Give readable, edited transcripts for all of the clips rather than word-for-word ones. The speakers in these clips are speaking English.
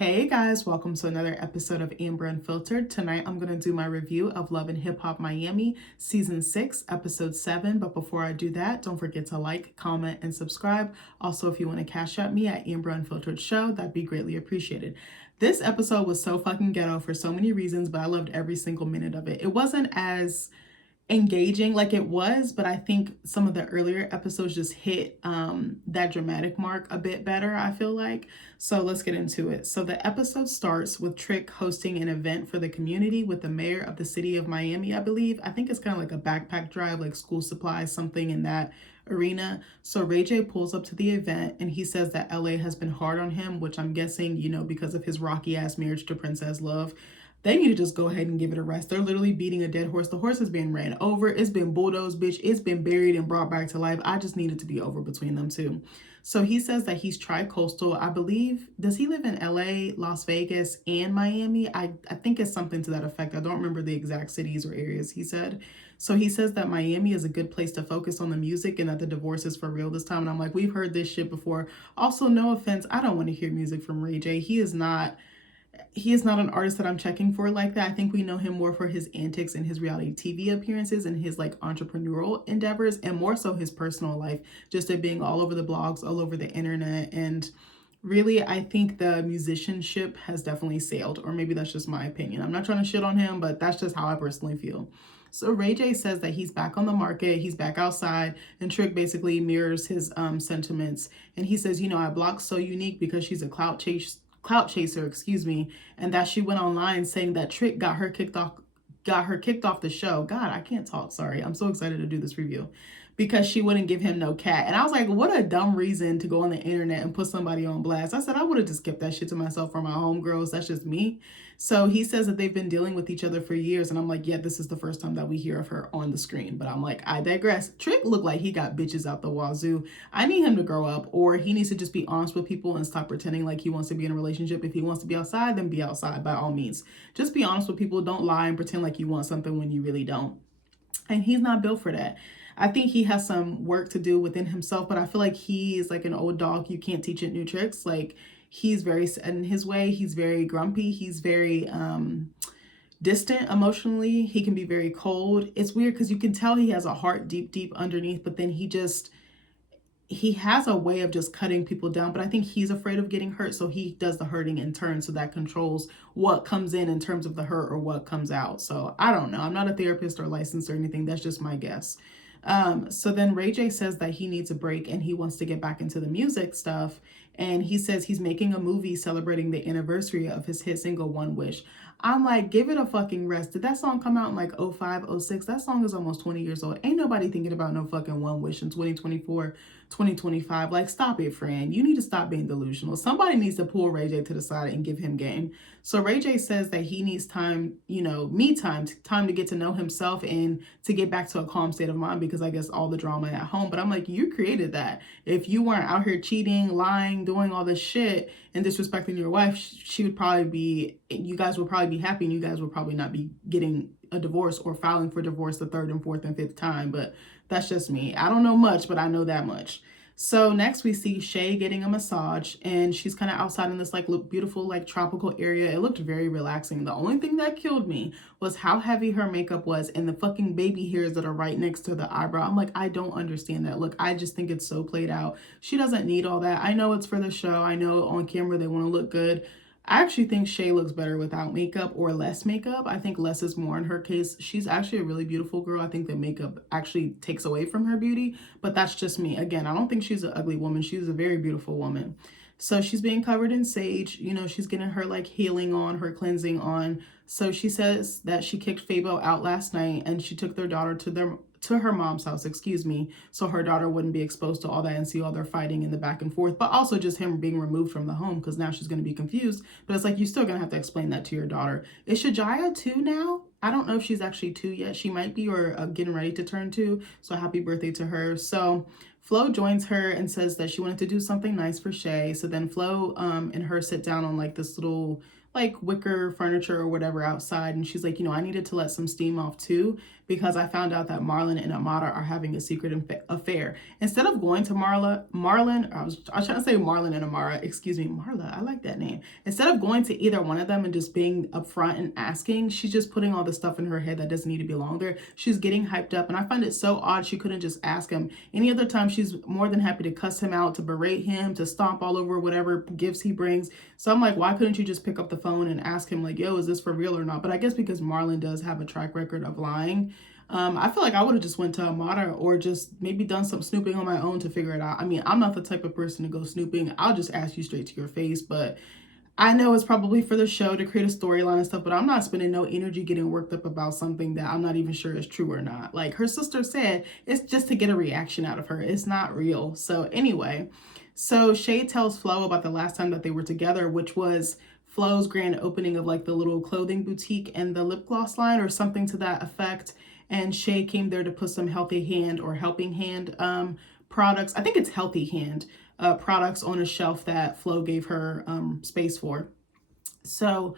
Hey guys, welcome to another episode of Amber Unfiltered. Tonight I'm going to do my review of Love and Hip Hop Miami Season 6, Episode 7. But before I do that, don't forget to like, comment, and subscribe. Also, if you want to cash at me at AmberUnfilteredShow, that'd be greatly appreciated. This episode was so fucking ghetto for so many reasons, but I loved every single minute of it. It wasn't as engaging like it was, but I think some of the earlier episodes just hit that dramatic mark a bit better, I feel like. So let's get into it. So the episode starts with Trick hosting an event for the community with the mayor of the city of Miami, I believe. I think it's kind of like a backpack drive, like school supplies, something in that arena. So Ray J pulls up to the event and he says that LA has been hard on him, which I'm guessing, because of his rocky ass marriage to Princess Love. They need to just go ahead and give it a rest. They're literally beating a dead horse. The horse has been ran over. It's been bulldozed, bitch. It's been buried and brought back to life. I just need it to be over between them two. So he says that he's tri-coastal. I believe, does he live in LA, Las Vegas, and Miami? I think it's something to that effect. I don't remember the exact cities or areas he said. So he says that Miami is a good place to focus on the music and that the divorce is for real this time. And I'm like, we've heard this shit before. Also, no offense, I don't want to hear music from Ray J. He is not an artist that I'm checking for like that. I think we know him more for his antics and his reality TV appearances and his like entrepreneurial endeavors, and more so his personal life, just it being all over the blogs, all over the internet. And really, I think the musicianship has definitely sailed, or maybe that's just my opinion. I'm not trying to shit on him, but that's just how I personally feel. So Ray J says that he's back on the market, he's back outside, and Trick basically mirrors his sentiments. And he says, I blocked So Unique because she's a clout chaser, and that she went online saying that Trick got her kicked off the show. God, I can't talk. Sorry. I'm so excited to do this review because she wouldn't give him no cat. And I was like, what a dumb reason to go on the internet and put somebody on blast. I said, I would have just kept that shit to myself for my homegirls. That's just me. So he says that they've been dealing with each other for years. And I'm like, yeah, this is the first time that we hear of her on the screen. But I'm like, I digress. Trick looked like he got bitches out the wazoo. I need him to grow up, or he needs to just be honest with people and stop pretending like he wants to be in a relationship. If he wants to be outside, then be outside by all means. Just be honest with people. Don't lie and pretend like you want something when you really don't. And he's not built for that. I think he has some work to do within himself, but I feel like he is like an old dog. You can't teach it new tricks. Like, he's very set in his way. He's very grumpy. He's very distant emotionally. He can be very cold. It's weird because you can tell he has a heart deep underneath, but then he has a way of just cutting people down. But I think he's afraid of getting hurt, so he does the hurting in turn. So that controls what comes in terms of the hurt or what comes out. So I don't know. I'm not a therapist or licensed or anything. That's just my guess. So then Ray J says that he needs a break and he wants to get back into the music stuff. And he says he's making a movie celebrating the anniversary of his hit single, One Wish. I'm like, give it a fucking rest. Did that song come out in like 05, 06? That song is almost 20 years old. Ain't nobody thinking about no fucking One Wish in 2024, 2025. Like, stop it, friend. You need to stop being delusional. Somebody needs to pull Ray J to the side and give him game. So Ray J says that he needs time, me time to get to know himself and to get back to a calm state of mind, because I guess all the drama at home. But I'm like, you created that. If you weren't out here cheating, lying, doing all this shit and disrespecting your wife, you guys would probably be happy, and you guys would probably not be getting a divorce or filing for divorce the third and fourth and fifth time. But that's just me. I don't know much, but I know that much. So next we see Shay getting a massage, and she's kind of outside in this like beautiful like tropical area. It looked very relaxing. The only thing that killed me was how heavy her makeup was and the fucking baby hairs that are right next to the eyebrow. I'm like, I don't understand that look. I just think it's so played out. She doesn't need all that. I know it's for the show. I know on camera they want to look good. I actually think Shay looks better without makeup or less makeup. I think less is more in her case. She's actually a really beautiful girl. I think that makeup actually takes away from her beauty, but that's just me. Again, I don't think she's an ugly woman. She's a very beautiful woman. So she's being covered in sage. She's getting her like healing on, her cleansing on. So she says that she kicked Fabo out last night and she took their daughter to her mom's house, so her daughter wouldn't be exposed to all that and see all their fighting in the back and forth, but also just him being removed from the home, because now she's going to be confused. But it's like, you're still going to have to explain that to your daughter. Is Shajaya 2 now? I don't know if she's actually 2 yet. She might be, or getting ready to turn 2. So happy birthday to her. So Flo joins her and says that she wanted to do something nice for Shay. So then Flo and her sit down on like this little like wicker furniture or whatever outside, and she's like, I needed to let some steam off too, because I found out that Marlon and Amada are having a secret affair. Instead of going to Marlon, I was trying to say Marlon and Amara, excuse me, Marla, I like that name. Instead of going to either one of them and just being upfront and asking, she's just putting all the stuff in her head that doesn't need to belong there. She's getting hyped up, and I find it so odd she couldn't just ask him. Any other time, she's more than happy to cuss him out, to berate him, to stomp all over whatever gifts he brings. So I'm like, why couldn't you just pick up the phone and ask him like, yo, is this for real or not? But I guess because Marlon does have a track record of lying, I feel like I would have just went to Amada or just maybe done some snooping on my own to figure it out. I mean, I'm not the type of person to go snooping. I'll just ask you straight to your face. But I know it's probably for the show to create a storyline and stuff, but I'm not spending no energy getting worked up about something that I'm not even sure is true or not. Like her sister said, it's just to get a reaction out of her. It's not real. So anyway, so Shay tells Flo about the last time that they were together, which was Flo's grand opening of like the little clothing boutique and the lip gloss line or something to that effect. And Shay came there to put some Healthy Hand or Helping Hand products. I think it's Healthy Hand products on a shelf that Flo gave her space for. So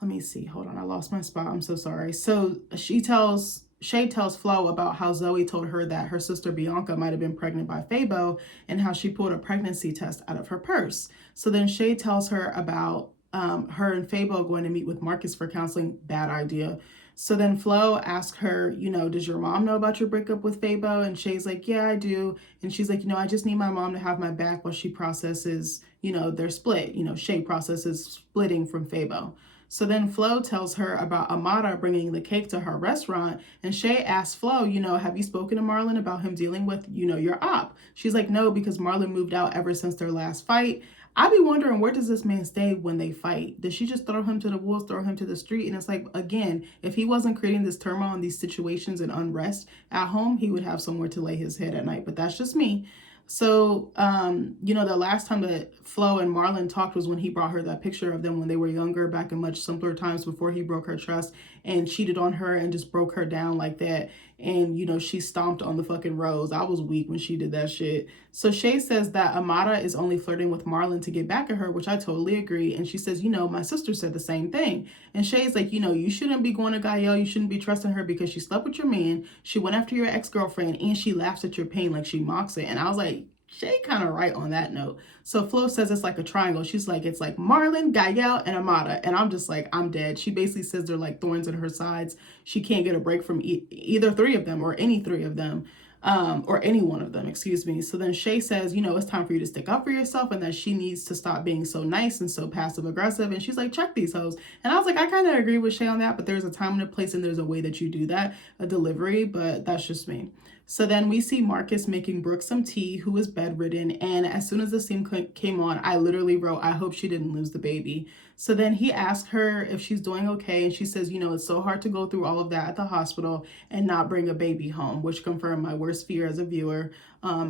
let me see. Hold on. I lost my spot. I'm so sorry. So Shay tells Flo about how Zoe told her that her sister Bianca might have been pregnant by Fabo and how she pulled a pregnancy test out of her purse. So then Shay tells her about her and Fabo going to meet with Marcus for counseling. Bad idea. So then Flo asks her, does your mom know about your breakup with Fabo? And Shay's like, yeah, I do. And she's like, I just need my mom to have my back while she processes, their split. Shay processes splitting from Fabo. So then Flo tells her about Amada bringing the cake to her restaurant. And Shay asks Flo, have you spoken to Marlon about him dealing with, your op? She's like, no, because Marlon moved out ever since their last fight. I be wondering, where does this man stay when they fight? Does she just throw him to the wolves, throw him to the street? And it's like, again, if he wasn't creating this turmoil and these situations and unrest at home, he would have somewhere to lay his head at night. But that's just me. So, the last time that Flo and Marlon talked was when he brought her that picture of them when they were younger, back in much simpler times before he broke her trust and cheated on her and just broke her down like that. And, she stomped on the fucking rose. I was weak when she did that shit. So Shay says that Amada is only flirting with Marlon to get back at her, which I totally agree. And she says, my sister said the same thing. And Shay's like, you shouldn't be going to Gael. You shouldn't be trusting her because she slept with your man. She went after your ex-girlfriend and she laughs at your pain like she mocks it. And I was like, Shay kind of right on that note. So Flo says it's like a triangle. She's like, it's like Marlon, Gael, and Amada. And I'm just like, I'm dead. She basically says they're like thorns in her sides. She can't get a break from either three of them or any three of them. Or any one of them, excuse me. So then Shay says, it's time for you to stick up for yourself and that she needs to stop being so nice and so passive aggressive. And she's like, check these hoes. And I was like, I kind of agree with Shay on that, but there's a time and a place and there's a way that you do that, a delivery, but that's just me. So then we see Marcus making Brooke some tea, who is bedridden. And as soon as the scene came on, I literally wrote, I hope she didn't lose the baby. So then he asked her if she's doing okay. And she says, it's so hard to go through all of that at the hospital and not bring a baby home, which confirmed my worst fear as a viewer.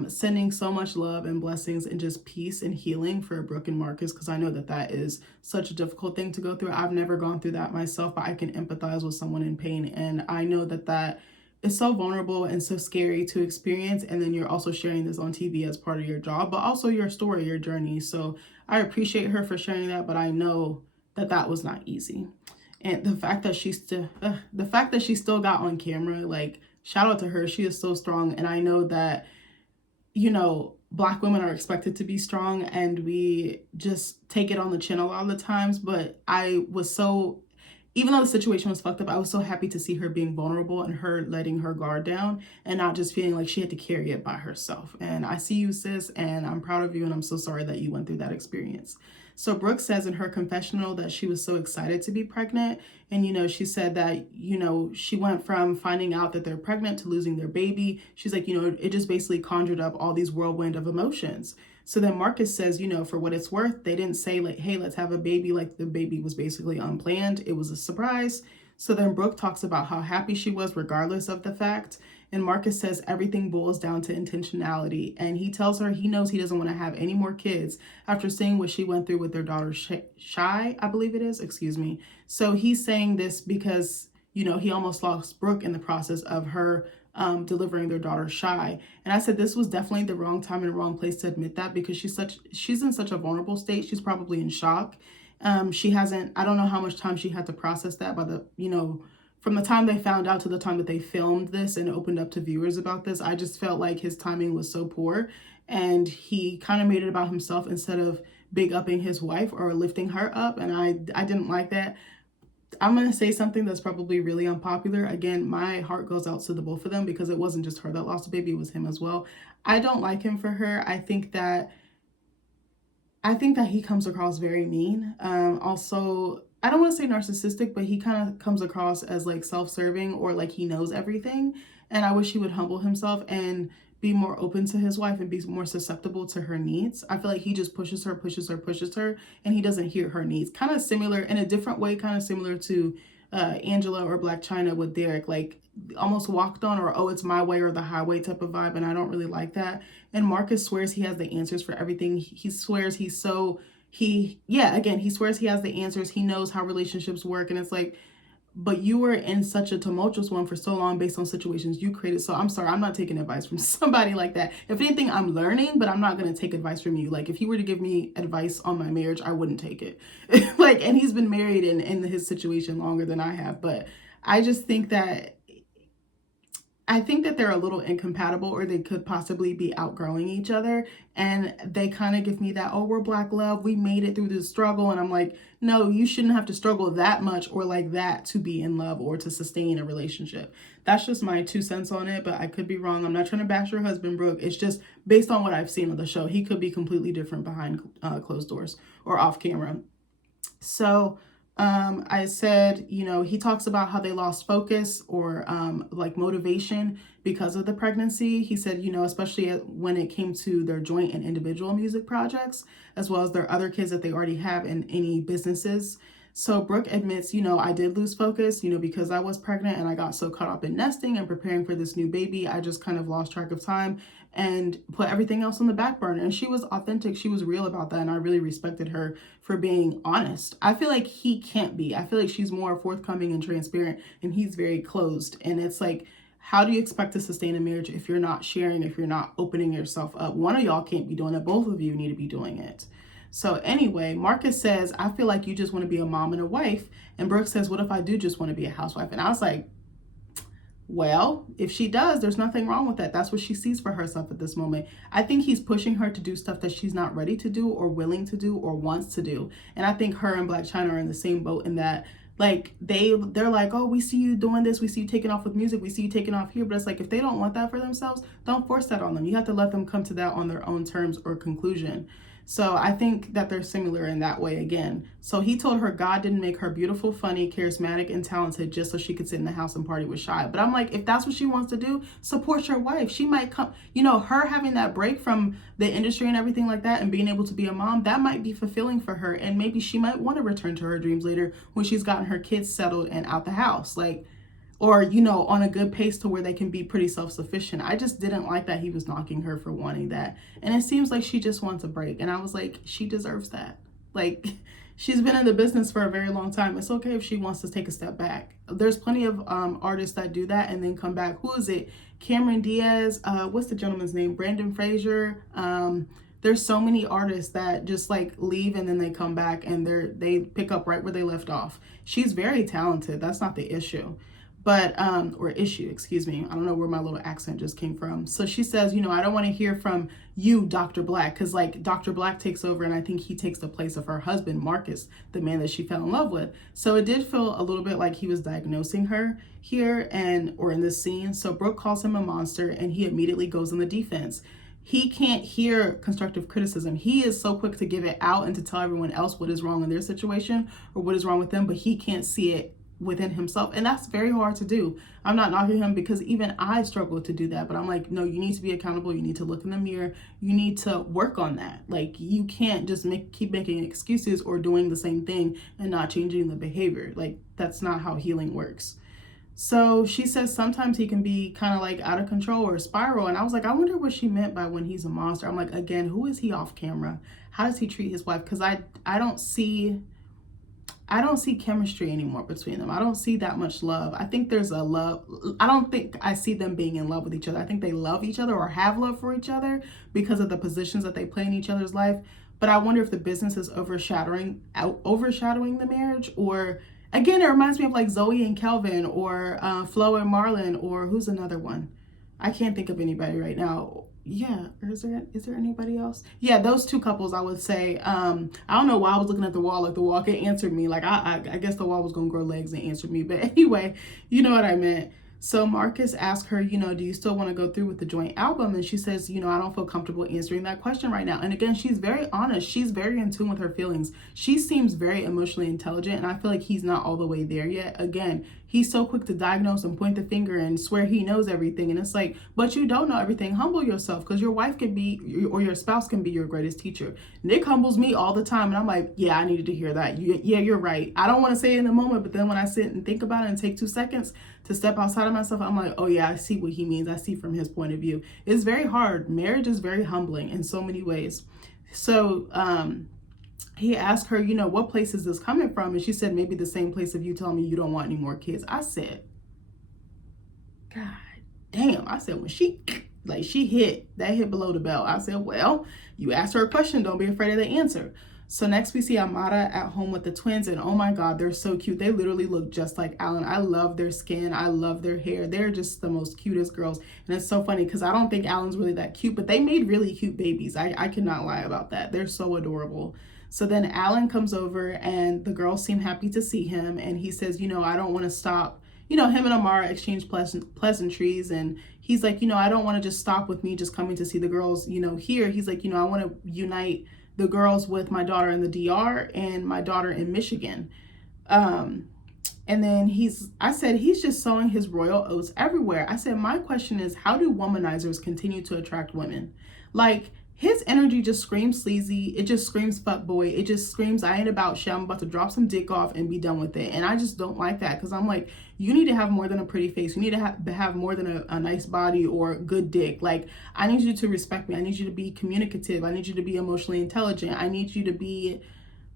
Sending so much love and blessings and just peace and healing for Brooke and Marcus, because I know that that is such a difficult thing to go through. I've never gone through that myself, but I can empathize with someone in pain. And I know that that is so vulnerable and so scary to experience. And then you're also sharing this on TV as part of your job, but also your story, your journey. So I appreciate her for sharing that, but I know that that was not easy. And the fact that she still got on camera, like, shout out to her. She is so strong. And I know that, Black women are expected to be strong and we just take it on the chin a lot of the times. But I was so, even though the situation was fucked up, I was so happy to see her being vulnerable and her letting her guard down and not just feeling like she had to carry it by herself. And I see you, sis, and I'm proud of you. And I'm so sorry that you went through that experience. So Brooke says in her confessional that she was so excited to be pregnant. And, she said that, she went from finding out that they're pregnant to losing their baby. She's like, it just basically conjured up all these whirlwind of emotions. So then Marcus says, for what it's worth, they didn't say like, hey, let's have a baby. Like the baby was basically unplanned. It was a surprise. So then Brooke talks about how happy she was regardless of the fact. And Marcus says everything boils down to intentionality. And he tells her he knows he doesn't want to have any more kids after seeing what she went through with their daughter, Shy, I believe it is. Excuse me. So he's saying this because, he almost lost Brooke in the process of her delivering their daughter Shy. And I said this was definitely the wrong time and wrong place to admit that, because she's in such a vulnerable state. She's probably in shock. She hasn't, I don't know how much time she had to process that by the, from the time they found out to the time that they filmed this and opened up to viewers about this. I just felt like his timing was so poor, and he kind of made it about himself instead of big upping his wife or lifting her up. And I didn't like that. I'm going to say something that's probably really unpopular. Again, my heart goes out to the both of them, because it wasn't just her that lost a baby, it was him as well. I don't like him for her. I think that he comes across very mean. Also, I don't want to say narcissistic, but he kind of comes across as like self-serving, or like he knows everything. And I wish he would humble himself and be more open to his wife and be more susceptible to her needs. I feel like he just pushes her, and he doesn't hear her needs. Kind of similar in a different way, kind of similar to Angela or Black China with Derek, like almost walked on, or, oh, it's my way or the highway type of vibe. And I don't really like that. And Marcus swears he has the answers for everything. He swears he swears he has the answers. He knows how relationships work. And it's like, but you were in such a tumultuous one for so long based on situations you created. So I'm sorry, I'm not taking advice from somebody like that. If anything, I'm learning, but I'm not going to take advice from you. Like, if he were to give me advice on my marriage, I wouldn't take it. Like, and he's been married in his situation longer than I have. But I just think that they're a little incompatible, or they could possibly be outgrowing each other. And they kind of give me that, oh, we're Black love, we made it through this struggle. And I'm like, no, you shouldn't have to struggle that much or like that to be in love or to sustain a relationship. That's just my 2 cents on it, but I could be wrong. I'm not trying to bash your husband, Brooke. It's just based on what I've seen on the show. He could be completely different behind closed doors or off camera. So I said, he talks about how they lost focus or like motivation because of the pregnancy. He said, especially when it came to their joint and individual music projects, as well as their other kids that they already have in any businesses. So Brooke admits, I did lose focus, because I was pregnant and I got so caught up in nesting and preparing for this new baby. I just kind of lost track of time and put everything else on the back burner. And she was authentic. She was real about that. And I really respected her for being honest. I feel like he can't be. I feel like she's more forthcoming and transparent, and he's very closed. And it's like, how do you expect to sustain a marriage if you're not sharing, if you're not opening yourself up? One of y'all can't be doing it. Both of you need to be doing it. So anyway, Marcus says, I feel like you just want to be a mom and a wife. And Brooke says, what if I do just want to be a housewife? And I was like, well, if she does, there's nothing wrong with that. That's what she sees for herself at this moment. I think he's pushing her to do stuff that she's not ready to do or willing to do or wants to do. And I think her and Blac Chyna are in the same boat in that, like, they're like, oh, we see you doing this. We see you taking off with music. We see you taking off here. But it's like, if they don't want that for themselves, don't force that on them. You have to let them come to that on their own terms or conclusion. So I think that they're similar in that way again. So he told her God didn't make her beautiful, funny, charismatic, and talented just so she could sit in the house and party with Shy. But I'm like, if that's what she wants to do, support your wife. She might come, her having that break from the industry and everything like that and being able to be a mom, that might be fulfilling for her. And maybe she might want to return to her dreams later when she's gotten her kids settled and out the house. Like, or, on a good pace to where they can be pretty self-sufficient. I just didn't like that he was knocking her for wanting that. And it seems like she just wants a break. And I was like, she deserves that. Like, she's been in the business for a very long time. It's okay if she wants to take a step back. There's plenty of artists that do that and then come back. Who is it? Cameron Diaz. What's the gentleman's name? Brandon Fraser. There's so many artists that just like leave and then they come back and they pick up right where they left off. She's very talented. That's not the issue. But, or issue, excuse me. I don't know where my little accent just came from. So she says, I don't want to hear from you, Dr. Black, because like Dr. Black takes over and I think he takes the place of her husband, Marcus, the man that she fell in love with. So it did feel a little bit like he was diagnosing her here or in this scene. So Brooke calls him a monster and he immediately goes on the defense. He can't hear constructive criticism. He is so quick to give it out and to tell everyone else what is wrong in their situation or what is wrong with them, but he can't see it within himself. And that's very hard to do. I'm not knocking him because even I struggle to do that, but I'm like, no, you need to be accountable. You need to look in the mirror. You need to work on that. Like, you can't just keep making excuses or doing the same thing and not changing the behavior. Like, that's not how healing works. So she says sometimes he can be kind of like out of control or spiral. And I was like, I wonder what she meant by when he's a monster. I'm like, again, who is he off camera? How does he treat his wife? Because I I don't see chemistry anymore between them. I don't see that much love. I think there's a love. I don't think I see them being in love with each other. I think they love each other or have love for each other because of the positions that they play in each other's life. But I wonder if the business is overshadowing the marriage. Or again, it reminds me of like Zoe and Kelvin, or Flo and Marlon, or who's another one? I can't think of anybody right now. Yeah, or is there anybody else? Yeah, those two couples, I would say. I don't know why I was looking at the wall, like the wall could answer me. Like I guess the wall was gonna grow legs and answer me. But anyway, you know what I meant. So Marcus asked her, do you still want to go through with the joint album? And she says, I don't feel comfortable answering that question right now. And again, she's very honest. She's very in tune with her feelings. She seems very emotionally intelligent, and I feel like he's not all the way there yet. Again, he's so quick to diagnose and point the finger and swear he knows everything. And it's like, but you don't know everything. Humble yourself, because your wife can be, or your spouse can be your greatest teacher. Nick humbles me all the time. And I'm like, yeah, I needed to hear that. Yeah, you're right. I don't want to say it in the moment, but then when I sit and think about it and take 2 seconds to step outside of myself, I'm like, oh yeah, I see what he means. I see from his point of view. It's very hard. Marriage is very humbling in so many ways. So, he asked her, what place is this coming from? And she said, maybe the same place of you telling me you don't want any more kids. I said, God damn. I said, when she hit below the belt. I said, well, you asked her a question. Don't be afraid of the answer. So next we see Amara at home with the twins, and oh my God, they're so cute. They literally look just like Alan. I love their skin. I love their hair. They're just the most cutest girls. And it's so funny because I don't think Alan's really that cute, but they made really cute babies. I cannot lie about that. They're so adorable. So then Alan comes over and the girls seem happy to see him. And he says, I don't want to stop. Him and Amara exchange pleasantries. And he's like, I don't want to just stop with me just coming to see the girls, here. He's like, I want to unite the girls with my daughter in the DR and my daughter in Michigan. And then I said, he's just sowing his royal oats everywhere. I said, my question is, how do womanizers continue to attract women? Like, his energy just screams sleazy. It just screams fuck boy. It just screams, I ain't about shit. I'm about to drop some dick off and be done with it. And I just don't like that, because I'm like, you need to have more than a pretty face. You need to have more than a nice body or good dick. Like, I need you to respect me. I need you to be communicative. I need you to be emotionally intelligent. I need you to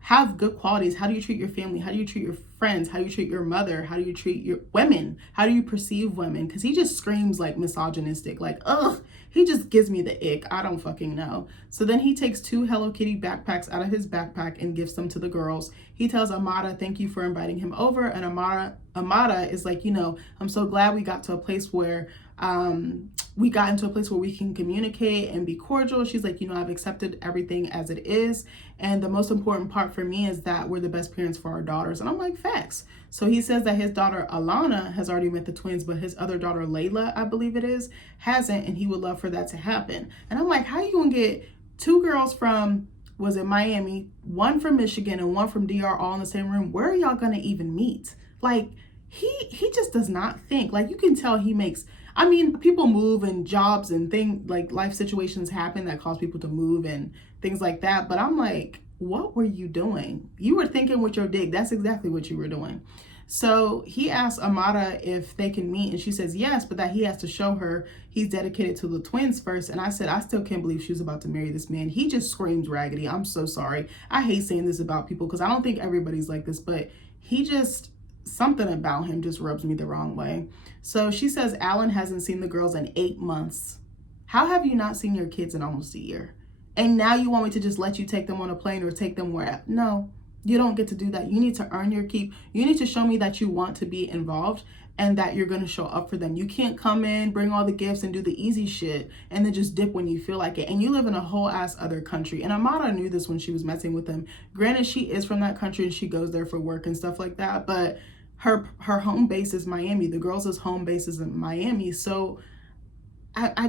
have good qualities. How do you treat your family? How do you treat your friends? How do you treat your mother? How do you treat your women? How do you perceive women? Because he just screams like misogynistic, like, ugh, he just gives me the ick. I don't fucking know. So then he takes 2 Hello Kitty backpacks out of his backpack and gives them to the girls. He tells Amara, thank you for inviting him over. And Amara is like, I'm so glad we got to a place where we can communicate and be cordial. She's like, I've accepted everything as it is. And the most important part for me is that we're the best parents for our daughters. And I'm like, facts. So he says that his daughter, Alana, has already met the twins, but his other daughter, Layla, I believe it is, hasn't. And he would love for that to happen. And I'm like, how are you going to get 2 girls from, was it Miami, 1 from Michigan and 1 from DR all in the same room? Where are y'all going to even meet? Like, he just does not think. Like, you can tell he makes, people move and jobs and like life situations happen that cause people to move and things like that. But I'm like, what were you doing? You were thinking with your dick. That's exactly what you were doing. So he asked Amara if they can meet, and she says yes, but that he has to show her he's dedicated to the twins first. And I said, I still can't believe she was about to marry this man. He just screams raggedy. I'm so sorry. I hate saying this about people because I don't think everybody's like this, but something about him just rubs me the wrong way. So she says Alan hasn't seen the girls in 8 months. How have you not seen your kids in almost a year? And now you want me to just let you take them on a plane or take them where? No, you don't get to do that. You need to earn your keep. You need to show me that you want to be involved and that you're going to show up for them. You can't come in, bring all the gifts and do the easy shit and then just dip when you feel like it. And you live in a whole ass other country. And Amara knew this when she was messing with him. Granted, she is from that country and she goes there for work and stuff like that. But her home base is Miami. The girls' home base is in Miami. So I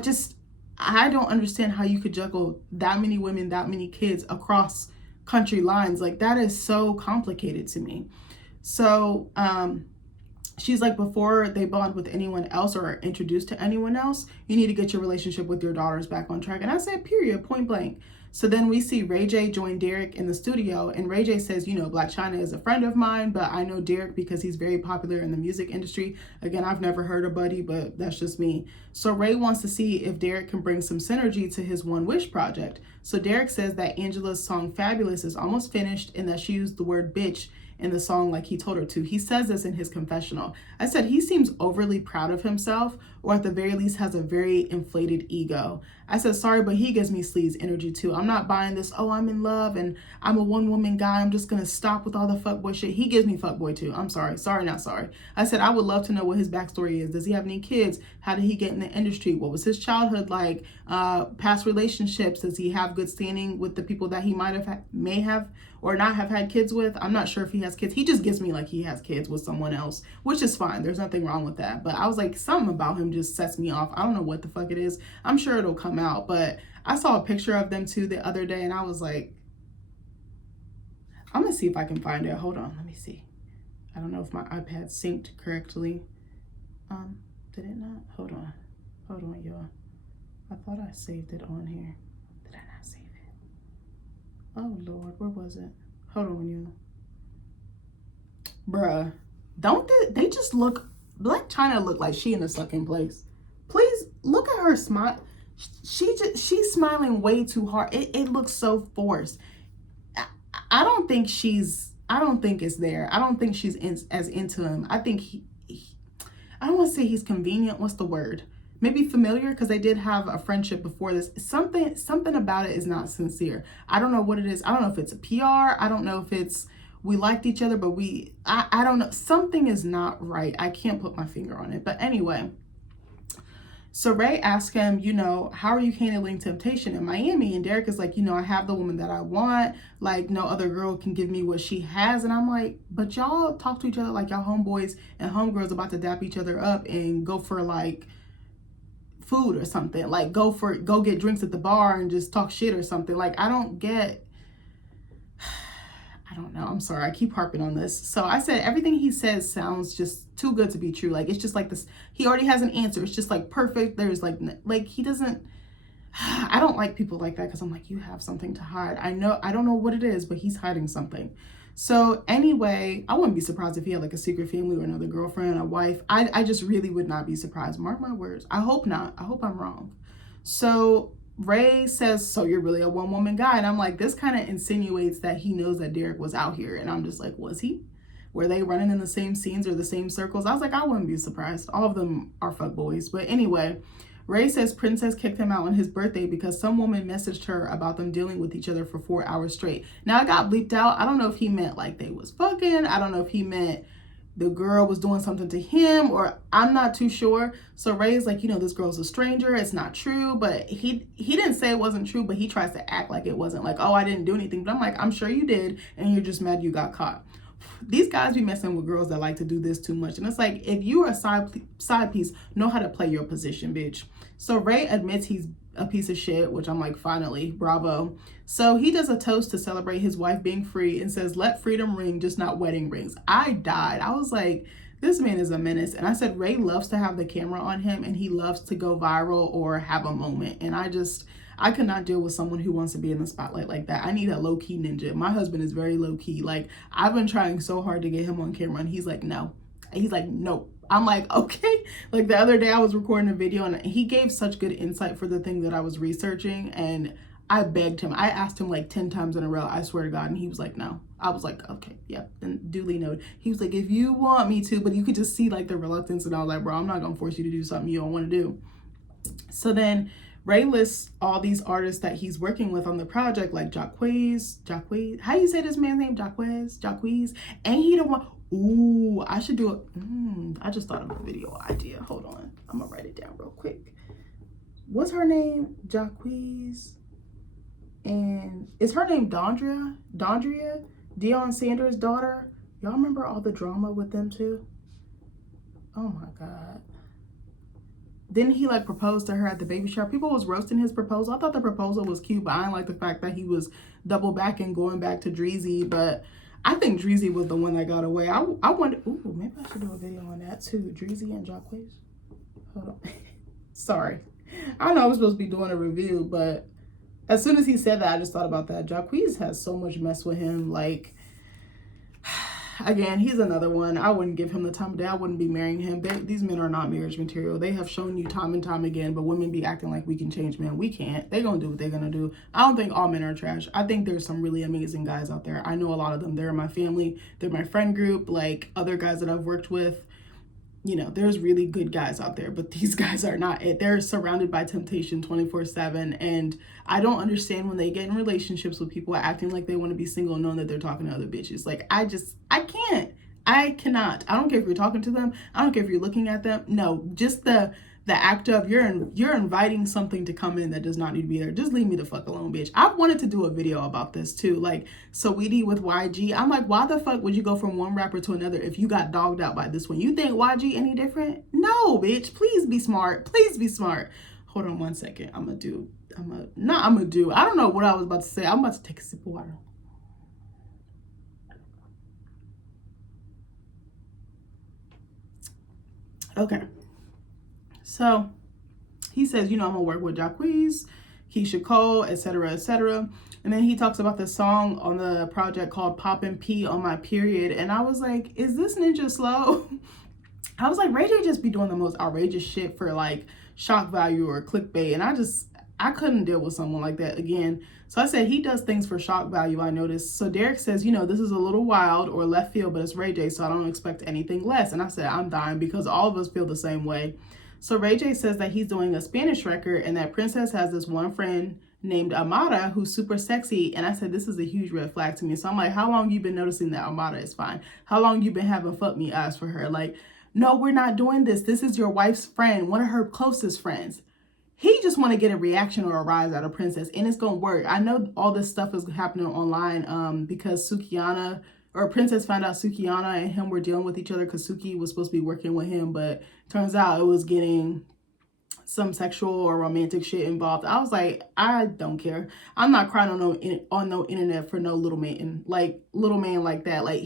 don't understand how you could juggle that many women, that many kids across country lines. Like, that is so complicated to me. So she's like, before they bond with anyone else or are introduced to anyone else, you need to get your relationship with your daughters back on track. And I said, period, point blank. So then we see Ray J join Derek in the studio, and Ray J says, Blac Chyna is a friend of mine, but I know Derek because he's very popular in the music industry. Again, I've never heard of Buddy, but that's just me. So Ray wants to see if Derek can bring some synergy to his One Wish project. So Derek says that Angela's song Fabulous is almost finished and that she used the word bitch in the song like he told her to. He says this in his confessional. I said he seems overly proud of himself, or at the very least has a very inflated ego. I said, sorry, but he gives me sleaze energy too. I'm not buying this, oh, I'm in love and I'm a one-woman guy, I'm just gonna stop with all the fuckboy shit. He gives me fuckboy too. I'm sorry. Sorry, not sorry. I said, I would love to know what his backstory is. Does he have any kids? How did he get in the industry? What was his childhood like? Past relationships? Does he have good standing with the people that he may have or not have had kids with? I'm not sure if he has kids. He just gives me like he has kids with someone else, which is fine. There's nothing wrong with that. But I was like, something about him just sets me off. I don't know what the fuck it is. I'm sure it'll come out. But I saw a picture of them too the other day and I was like, I'm gonna see if I can find it. Hold on, let me see. I don't know if my iPad synced correctly. Did it not? Hold on, y'all. I thought I saved it on here. Did I not save it? Oh Lord, where was it? Hold on, you. Bruh, don't they just look, Black China look like she in a sucking place. Please look at her smile. She's smiling way too hard. It looks so forced. I don't think it's there. I don't think she's as into him. I think I don't want to say he's convenient. What's the word? Maybe familiar, because they did have a friendship before this. Something about it is not sincere. I don't know what it is. I don't know if it's a PR. I don't know if it's we liked each other, but I don't know. Something is not right. I can't put my finger on it. But anyway, so Ray asked him, you know, how are you handling temptation in Miami? And Derek is like, you know, I have the woman that I want. Like, no other girl can give me what she has. And I'm like, but y'all talk to each other like y'all homeboys and homegirls about to dap each other up and go for like food or something. Like go get drinks at the bar and just talk shit or something. Like, I don't know. I'm sorry. I keep harping on this. So I said, everything he says sounds just too good to be true. Like, it's just like this. He already has an answer. It's just like perfect. There's like he doesn't, I don't like people like that because I'm like, you have something to hide. I don't know what it is, but he's hiding something. So anyway, I wouldn't be surprised if he had like a secret family or another girlfriend, a wife. I just really would not be surprised. Mark my words. I hope not. I hope I'm wrong. So Ray says, so you're really a one-woman guy. And I'm like, this kind of insinuates that he knows that Derek was out here. And I'm just like, was he? Were they running in the same scenes or the same circles? I was like, I wouldn't be surprised. All of them are fuckboys. But anyway, Ray says Princess kicked him out on his birthday because some woman messaged her about them dealing with each other for 4 hours straight. Now, it got bleeped out. I don't know if he meant like they was fucking. I don't know if he meant the girl was doing something to him, or I'm not too sure. So Ray's like, you know, this girl's a stranger. It's not true. But he didn't say it wasn't true, but he tries to act like it wasn't. Like, oh, I didn't do anything. But I'm like, I'm sure you did. And you're just mad you got caught. These guys be messing with girls that like to do this too much. And it's like, if you're a side piece, know how to play your position, bitch. So Ray admits he's a piece of shit, which I'm like, finally, bravo. So he does a toast to celebrate his wife being free and says, let freedom ring, just not wedding rings. I died. I was like, this man is a menace. And I said, Ray loves to have the camera on him and he loves to go viral or have a moment. And I could not deal with someone who wants to be in the spotlight like that. I need a low-key ninja. My husband is very low-key. Like, I've been trying so hard to get him on camera and he's like, no. He's like, nope. I'm like, okay. Like the other day I was recording a video and he gave such good insight for the thing that I was researching, and I begged him. I asked him like 10 times in a row, I swear to God. And he was like, no. I was like, okay, yep. And duly noted. He was like, if you want me to, but you could just see like the reluctance, and I was like, bro, I'm not going to force you to do something you don't want to do. So then Ray lists all these artists that he's working with on the project, like Jacquees. How do you say this man's name? Jacquees. Ain't he the one? Ooh, I should do it. I just thought of a video idea. Hold on. I'm going to write it down real quick. What's her name? Jacquees. And is her name Dondria? Deion Sanders' daughter. Y'all remember all the drama with them too? Oh my God. Didn't he like propose to her at the baby shower? People was roasting his proposal. I thought the proposal was cute, but I didn't like the fact that he was double back and going back to Dreezy. But I think Dreezy was the one that got away. I wonder, ooh, maybe I should do a video on that too. Dreezy and Jacquees. Hold on. Sorry. I know I was supposed to be doing a review, but as soon as he said that, I just thought about that. Jacquees has so much mess with him. Like, again, he's another one. I wouldn't give him the time of day. I wouldn't be marrying him. These men are not marriage material. They have shown you time and time again, but women be acting like we can change men. We can't. They gonna do what they're gonna do. I don't think all men are trash. I think there's some really amazing guys out there. I know a lot of them. They're in my family. They're my friend group. Like other guys that I've worked with. You know, there's really good guys out there, but these guys are not it. They're surrounded by temptation 24/7. And I don't understand when they get in relationships with people acting like they want to be single, knowing that they're talking to other bitches. Like, I can't. I cannot. I don't care if you're talking to them. I don't care if you're looking at them. No, just the act of you're inviting something to come in that does not need to be there. Just leave me the fuck alone, bitch. I've wanted to do a video about this too. Like Saweetie with YG. I'm like, why the fuck would you go from one rapper to another if you got dogged out by this one? You think YG any different? No, bitch. Please be smart. Please be smart. Hold on one second. I don't know what I was about to say. I'm about to take a sip of water. Okay. So he says, you know, I'm gonna work with Jacquees, Keisha Cole, etc., etc. And then he talks about the song on the project called Poppin' P on My Period. And I was like, is this Ninja slow? I was like, Ray J just be doing the most outrageous shit for like shock value or clickbait. And I couldn't deal with someone like that again. So I said, he does things for shock value, I noticed. So Derek says, you know, this is a little wild or left field, but it's Ray J, so I don't expect anything less. And I said, I'm dying because all of us feel the same way. So Ray J says that he's doing a Spanish record and that Princess has this one friend named Amara who's super sexy. And I said, this is a huge red flag to me. So I'm like, how long you been noticing that Amara is fine? How long you been having fuck me eyes for her? Like, no, we're not doing this. This is your wife's friend, one of her closest friends. He just want to get a reaction or a rise out of Princess, and it's going to work. I know all this stuff is happening online because Sukihana, or Princess found out Sukihana and him were dealing with each other because Suki was supposed to be working with him, but turns out it was getting some sexual or romantic shit involved. I was like, I don't care. I'm not crying on no internet for no little man like that. Like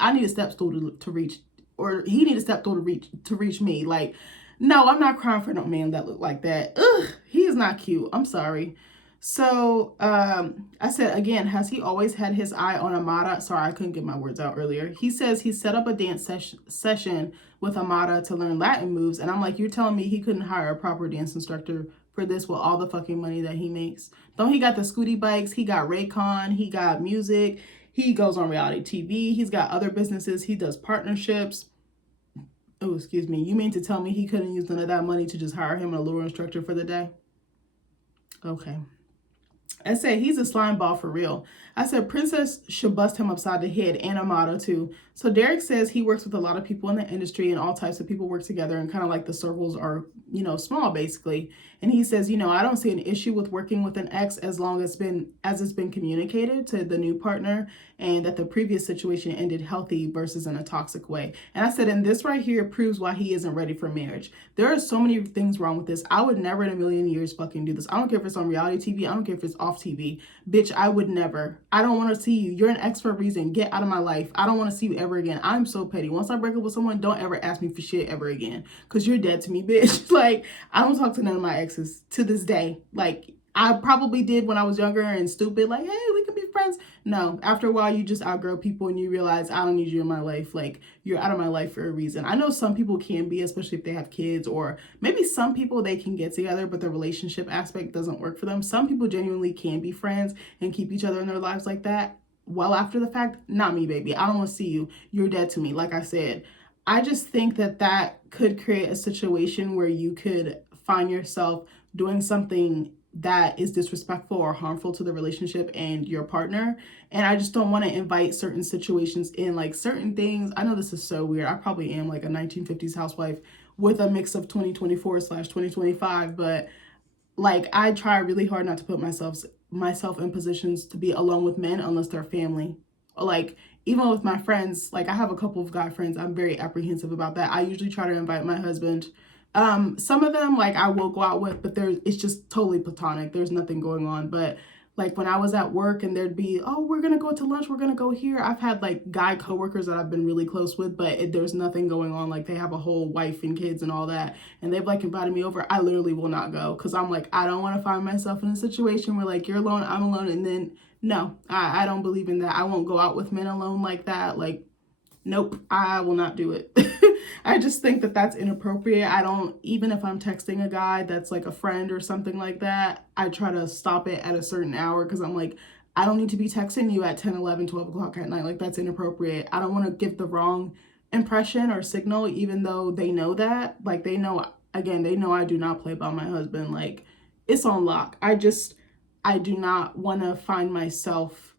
I need a step stool to reach, or he need a step stool to reach me. Like, no, I'm not crying for no man that look like that. Ugh, he is not cute. I'm sorry. So I said, again, has he always had his eye on Amara? Sorry, I couldn't get my words out earlier. He says he set up a dance session with Amara to learn Latin moves. And I'm like, you're telling me he couldn't hire a proper dance instructor for this with all the fucking money that he makes? Don't he got the scooty bikes? He got Raycon. He got music. He goes on reality TV. He's got other businesses. He does partnerships. Oh, excuse me. You mean to tell me he couldn't use none of that money to just hire him a lure instructor for the day? Okay. I said, he's a slime ball for real. I said, Princess should bust him upside the head, and Amato too. So Derek says he works with a lot of people in the industry and all types of people work together, and kind of like the circles are, small basically. And he says, I don't see an issue with working with an ex as long as it's been communicated to the new partner and that the previous situation ended healthy versus in a toxic way. And I said, and this right here proves why he isn't ready for marriage. There are so many things wrong with this. I would never in a million years fucking do this. I don't care if it's on reality TV. I don't care if it's off TV. Bitch, I would never. I don't want to see you. You're an ex for a reason. Get out of my life. I don't want to see you ever again. I'm so petty. Once I break up with someone, don't ever ask me for shit ever again. Because you're dead to me, bitch. Like, I don't talk to none of my exes to this day. Like, I probably did when I was younger and stupid. Like, hey, we can be friends. No, after a while, you just outgrow people and you realize, I don't need you in my life. Like, you're out of my life for a reason. I know some people can be, especially if they have kids, or maybe some people, they can get together, but the relationship aspect doesn't work for them. Some people genuinely can be friends and keep each other in their lives like that. Well, after the fact, not me, baby. I don't want to see you. You're dead to me. Like I said, I just think that could create a situation where you could find yourself doing something that is disrespectful or harmful to the relationship and your partner. And I just don't want to invite certain situations in, like certain things. I know this is so weird. I probably am like a 1950s housewife with a mix of 2024/2025, but like I try really hard not to put myself in positions to be alone with men unless they're family. Like, even with my friends, like I have a couple of guy friends, I'm very apprehensive about that. I usually try to invite my husband. Some of them, like, I will go out with, but it's just totally platonic. There's nothing going on. But like when I was at work and there'd be, oh, we're going to go to lunch. We're going to go here. I've had like guy coworkers that I've been really close with, but there's nothing going on. Like they have a whole wife and kids and all that. And they've like invited me over. I literally will not go. Cause I'm like, I don't want to find myself in a situation where like you're alone, I'm alone. And then no, I don't believe in that. I won't go out with men alone like that. Like, Nope, I will not do it. I just think that that's inappropriate. I don't, even if I'm texting a guy that's like a friend or something like that, I try to stop it at a certain hour because I'm like, I don't need to be texting you at 10, 11, 12 o'clock at night. Like, that's inappropriate. I don't want to give the wrong impression or signal, even though they know that. Like, they know, again, they know I do not play by my husband. Like, it's on lock. I do not want to find myself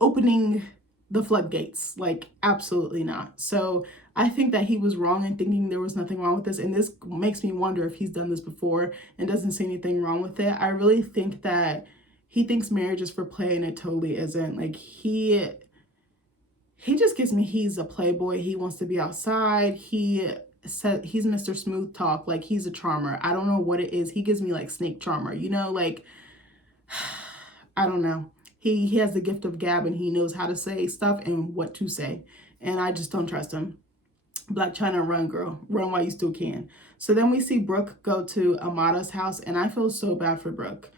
opening the floodgates. Like, absolutely not. So I think that he was wrong in thinking there was nothing wrong with this. And this makes me wonder if he's done this before and doesn't see anything wrong with it. I really think that he thinks marriage is for play and it totally isn't. Like, he just gives me, he's a playboy. He wants to be outside. He said he's Mr. Smooth Talk. Like, he's a charmer. I don't know what it is. He gives me like snake charmer, you know, like, I don't know. He has the gift of gab and he knows how to say stuff and what to say. And I just don't trust him. Black China, run, girl. Run while you still can. So then we see Brooke go to Amada's house, and I feel so bad for Brooke.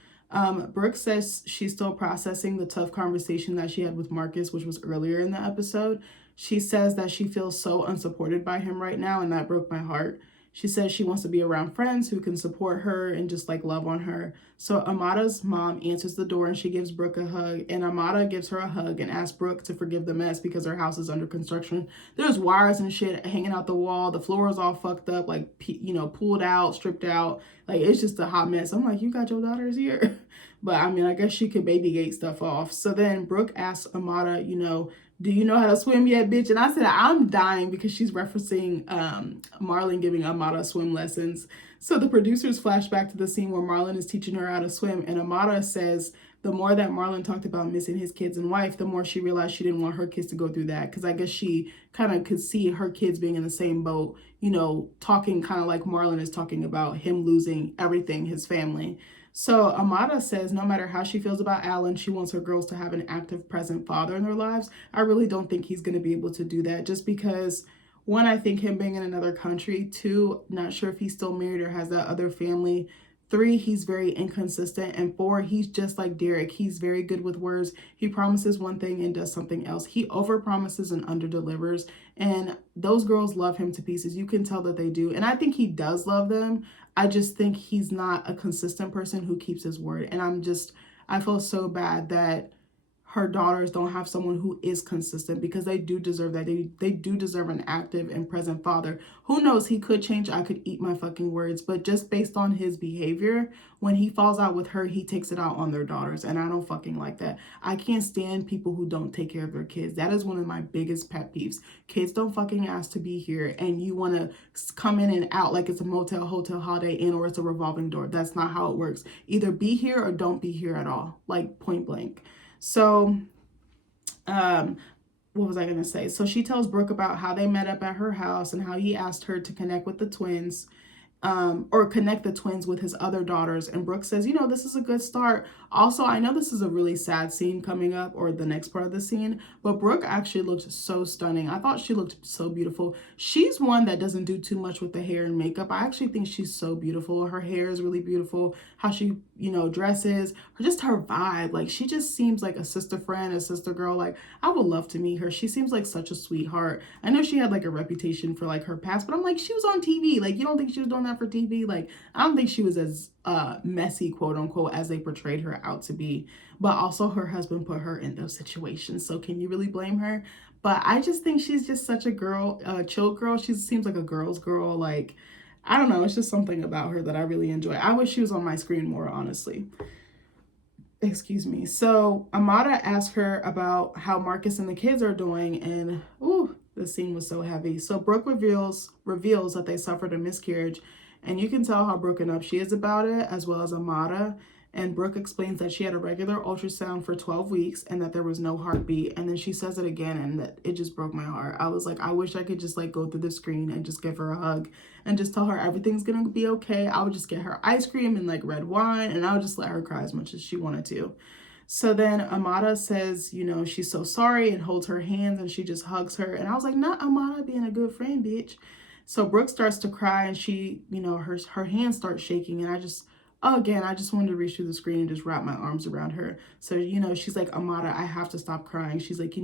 Brooke says she's still processing the tough conversation that she had with Marcus, which was earlier in the episode. She says that she feels so unsupported by him right now, and that broke my heart. She says she wants to be around friends who can support her and just like love on her. So Amada's mom answers the door and she gives Brooke a hug. And Amada gives her a hug and asks Brooke to forgive the mess because her house is under construction. There's wires and shit hanging out the wall. The floor is all fucked up, like, you know, pulled out, stripped out. Like, it's just a hot mess. I'm like, you got your daughters here? But I mean, I guess she could baby gate stuff off. So then Brooke asks Amada, you know, do you know how to swim yet, bitch? And I said, I'm dying because she's referencing Marlon giving Amada swim lessons. So the producers flash back to the scene where Marlon is teaching her how to swim. And Amada says the more that Marlon talked about missing his kids and wife, the more she realized she didn't want her kids to go through that. Because I guess she kind of could see her kids being in the same boat, you know, talking kind of like Marlon is talking about him losing everything, his family. So Amada says no matter how she feels about Alan, she wants her girls to have an active, present father in their lives. I really don't think he's going to be able to do that just because, one, I think him being in another country. Two, not sure if he's still married or has that other family. Three, he's very inconsistent. And four, he's just like Derek. He's very good with words. He promises one thing and does something else. He overpromises and underdelivers. And those girls love him to pieces. You can tell that they do. And I think he does love them. I just think he's not a consistent person who keeps his word. And I feel so bad that her daughters don't have someone who is consistent because they do deserve that. They do deserve an active and present father. Who knows? He could change. I could eat my fucking words. But just based on his behavior, when he falls out with her, he takes it out on their daughters. And I don't fucking like that. I can't stand people who don't take care of their kids. That is one of my biggest pet peeves. Kids don't fucking ask to be here. And you want to come in and out like it's a motel, hotel, Holiday Inn, or it's a revolving door. That's not how it works. Either be here or don't be here at all. Like, point blank. So, what was I going to say? So she tells Brooke about how they met up at her house and how he asked her to connect with the twins. Or connect the twins with his other daughters. And Brooke says, you know, this is a good start. Also, I know this is a really sad scene coming up, or the next part of the scene, but Brooke actually looked so stunning. I thought she looked so beautiful. She's one that doesn't do too much with the hair and makeup. I actually think she's so beautiful. Her hair is really beautiful. How she, you know, dresses, or just her vibe. Like, she just seems like a sister friend, a sister girl. Like, I would love to meet her. She seems like such a sweetheart. I know she had like a reputation for like her past, but I'm like, she was on TV. Like, you don't think she was doing that for TV? Like, I don't think she was as messy, quote unquote, as they portrayed her out to be. But also her husband put her in those situations. So can you really blame her? But I just think she's just such a girl, chill girl. She seems like a girl's girl. Like, I don't know. It's just something about her that I really enjoy. I wish she was on my screen more, honestly. Excuse me. So Amada asked her about how Marcus and the kids are doing, and ooh, the scene was so heavy. So Brooke reveals that they suffered a miscarriage, and you can tell how broken up she is about it, as well as Amada. And Brooke explains that she had a regular ultrasound for 12 weeks and that there was no heartbeat. And then she says it again, and that it just broke my heart. I was like, I wish I could just like go through the screen and just give her a hug and just tell her everything's gonna be okay. I would just get her ice cream and like red wine, and I would just let her cry as much as she wanted to. So then Amada says, you know, she's so sorry, and holds her hands, and she just hugs her. And I was like, not Amada being a good friend, bitch. So Brooke starts to cry, and she, you know, her hands start shaking, and I just, Again, I just wanted to reach through the screen and just wrap my arms around her. So, she's like, Amada, I have to stop crying. She's like,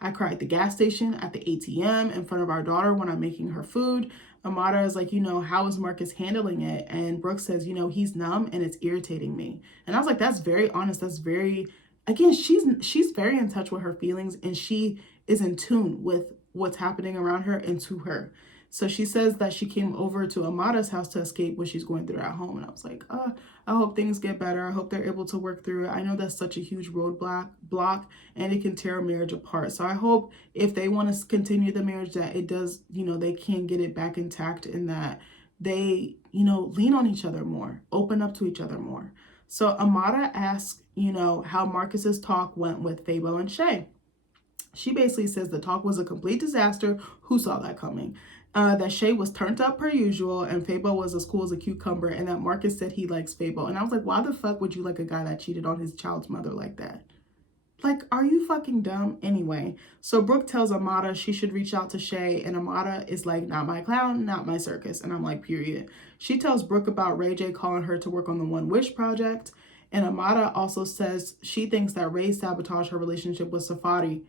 I cry at the gas station, at the ATM, in front of our daughter when I'm making her food. Amada is like, how is Marcus handling it? And Brooke says, he's numb and it's irritating me. And I was like, that's very honest. That's very, again, she's very in touch with her feelings, and she is in tune with what's happening around her and to her. So she says that she came over to Amada's house to escape what she's going through at home. And I was like, I hope things get better. I hope they're able to work through it. I know that's such a huge roadblock, and it can tear a marriage apart. So I hope if they want to continue the marriage, that it does, they can get it back intact, and that they, lean on each other more, open up to each other more. So Amada asks, how Marcus's talk went with Fabo and Shay. She basically says the talk was a complete disaster. Who saw that coming? That Shay was turned up per usual, and Fabo was as cool as a cucumber, and that Marcus said he likes Fabo. And I was like, why the fuck would you like a guy that cheated on his child's mother like that? Like, are you fucking dumb? Anyway, so Brooke tells Amada she should reach out to Shay, and Amada is like, not my clown, not my circus. And I'm like, period. She tells Brooke about Ray J calling her to work on the One Wish project, and Amada also says she thinks that Ray sabotaged her relationship with Safari.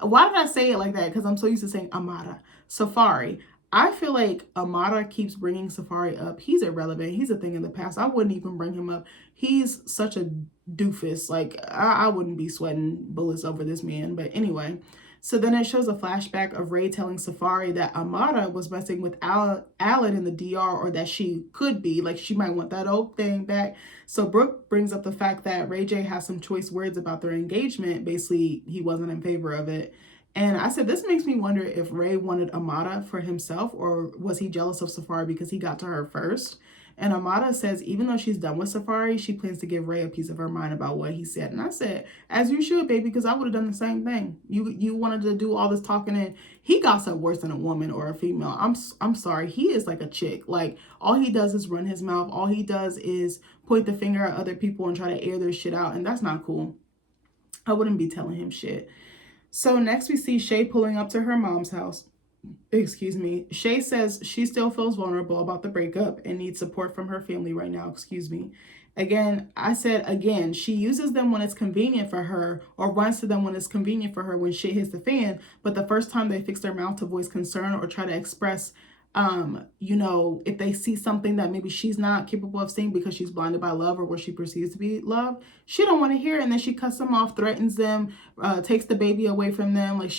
Why did I say it like that? Because I'm so used to saying Amada. Safari. I feel like Amada keeps bringing Safari up. He's irrelevant. He's a thing in the past. I wouldn't even bring him up. He's such a doofus. Like, I wouldn't be sweating bullets over this man. But anyway, so then it shows a flashback of Ray telling Safari that Amada was messing with Alan in the DR, or that she could be. Like, she might want that old thing back. So Brooke brings up the fact that Ray J has some choice words about their engagement. Basically, he wasn't in favor of it. And I said, this makes me wonder if Ray wanted Amada for himself, or was he jealous of Safari because he got to her first? And Amada says, even though she's done with Safari, she plans to give Ray a piece of her mind about what he said. And I said, as you should, baby, because I would have done the same thing. You wanted to do all this talking, and he gossip worse than a woman or a female. I'm sorry. He is like a chick. Like, all he does is run his mouth. All he does is point the finger at other people and try to air their shit out. And that's not cool. I wouldn't be telling him shit. So next we see Shay pulling up to her mom's house. Excuse me. Shay says she still feels vulnerable about the breakup and needs support from her family right now. Excuse me. Again, I said again, she uses them when it's convenient for her, or runs to them when it's convenient for her when shit hits the fan. But the first time they fix their mouth to voice concern or try to express, if they see something that maybe she's not capable of seeing because she's blinded by love or what she perceives to be love, she don't want to hear it. And then she cuts them off, threatens them, takes the baby away from them. Like,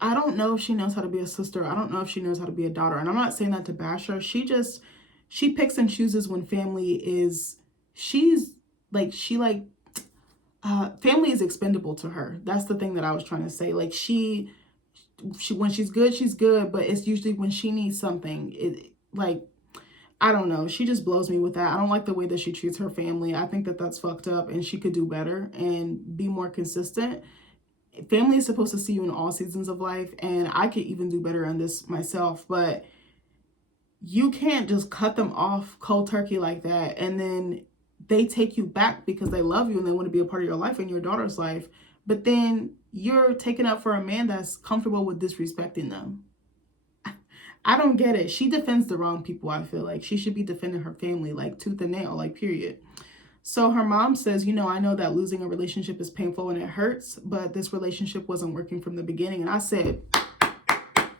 I don't know if she knows how to be a sister. I don't know if she knows how to be a daughter. And I'm not saying that to bash her. She picks and chooses when family is, family is expendable to her. That's the thing that I was trying to say. Like, she when she's good, but it's usually when she needs something. I don't know. She just blows me with that. I don't like the way that she treats her family. I think that that's fucked up, and she could do better and be more consistent. Family is supposed to see you in all seasons of life, and I could even do better on this myself, but you can't just cut them off cold turkey like that, and then they take you back because they love you and they want to be a part of your life and your daughter's life, but then you're taking up for a man that's comfortable with disrespecting them. I don't get it. She defends the wrong people. I feel like she should be defending her family, like tooth and nail, like period. So her mom says, I know that losing a relationship is painful and it hurts, but this relationship wasn't working from the beginning. And I said,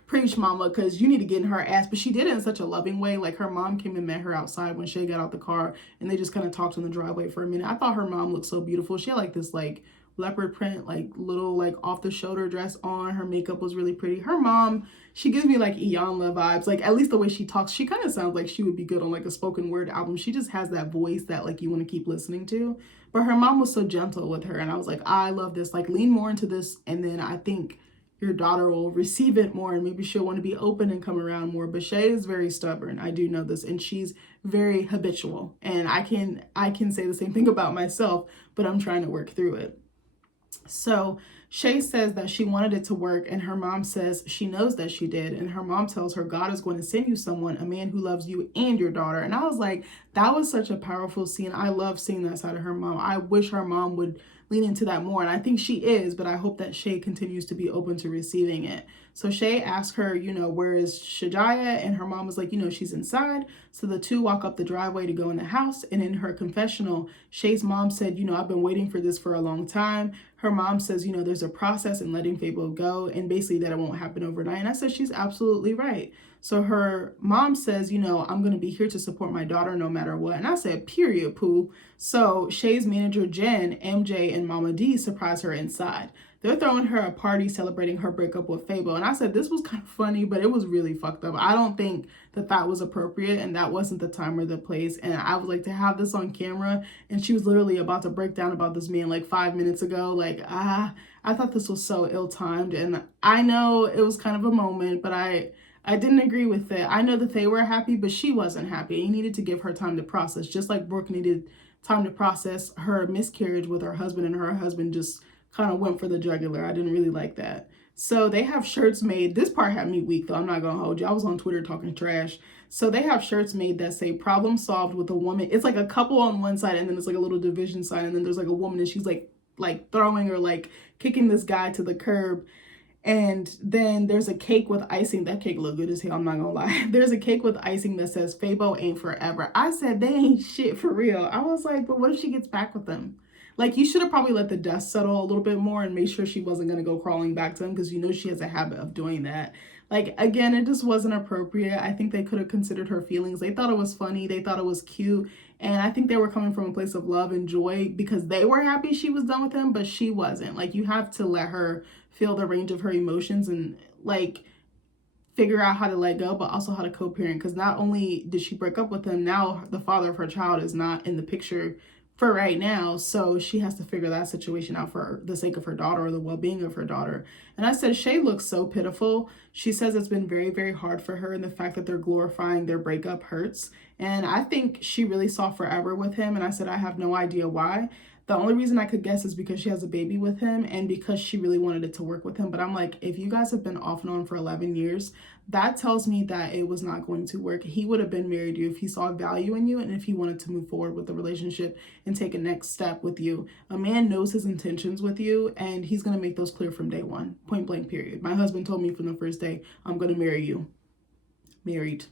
preach, mama, because you need to get in her ass. But she did it in such a loving way. Like, her mom came and met her outside when Shay got out the car, and they just kind of talked in the driveway for a minute. I thought her mom looked so beautiful. She had this leopard print, little off the shoulder dress on. Her makeup was really pretty. Her mom, she gives me Iyanla vibes. At least the way she talks, she kind of sounds like she would be good on a spoken word album. She just has that voice that you want to keep listening to. But her mom was so gentle with her, and I was like, I love this. Lean more into this, and then I think your daughter will receive it more, and maybe she'll want to be open and come around more. But Shay is very stubborn. I do know this, and she's very habitual. And I can say the same thing about myself, but I'm trying to work through it. So Shay says that she wanted it to work, and her mom says she knows that she did. And her mom tells her God is going to send you someone, a man who loves you and your daughter. And I was like, that was such a powerful scene. I love seeing that side of her mom. I wish her mom would lean into that more. And I think she is, but I hope that Shay continues to be open to receiving it. So Shay asked her, where is Shajaya? And her mom was like, she's inside. So the two walk up the driveway to go in the house. And in her confessional, Shay's mom said, I've been waiting for this for a long time. Her mom says, there's a process in letting Fable go, and basically that it won't happen overnight. And I said, she's absolutely right. So her mom says, I'm going to be here to support my daughter no matter what. And I said, period, Pooh. So Shay's manager, Jen, MJ, and Mama D surprise her inside. They're throwing her a party celebrating her breakup with Fable. And I said, this was kind of funny, but it was really fucked up. I don't think that was appropriate, and that wasn't the time or the place. And I would like to have this on camera. And she was literally about to break down about this man like 5 minutes ago. Like, I thought this was so ill-timed. And I know it was kind of a moment, but I didn't agree with it. I know that they were happy, but she wasn't happy. He needed to give her time to process, just like Brooke needed time to process her miscarriage with her husband, and her husband just kind of went for the jugular. I didn't really like that. So they have shirts made. This part had me weak, though. I'm not going to hold you. I was on Twitter talking trash. So they have shirts made that say problem solved with a woman. It's like a couple on one side, and then it's like a little division sign, and then there's like a woman, and she's like throwing or like kicking this guy to the curb. And then there's a cake with icing. That cake look good as hell, I'm not gonna lie. There's a cake with icing that says Fabo ain't forever. I said, they ain't shit for real. I was like, but what if she gets back with them? Like, you should have probably let the dust settle a little bit more and made sure she wasn't going to go crawling back to him, because she has a habit of doing that. Like, again, it just wasn't appropriate. I think they could have considered her feelings. They thought it was funny. They thought it was cute. And I think they were coming from a place of love and joy because they were happy she was done with him, but she wasn't. Like, you have to let her feel the range of her emotions and, like, figure out how to let go, but also how to co-parent. Because not only did she break up with him, now the father of her child is not in the picture for right now, so she has to figure that situation out for the sake of her daughter or the well-being of her daughter. And I said, Shay looks so pitiful. She says it's been very, very hard for her, and the fact that they're glorifying their breakup hurts. And I think she really saw forever with him, and I said, I have no idea why. The only reason I could guess is because she has a baby with him and because she really wanted it to work with him. But I'm like, if you guys have been off and on for 11 years, that tells me that it was not going to work. He would have been married to you if he saw value in you and if he wanted to move forward with the relationship and take a next step with you. A man knows his intentions with you, and he's going to make those clear from day one, point blank, period. My husband told me from the first day, I'm going to marry you. Married.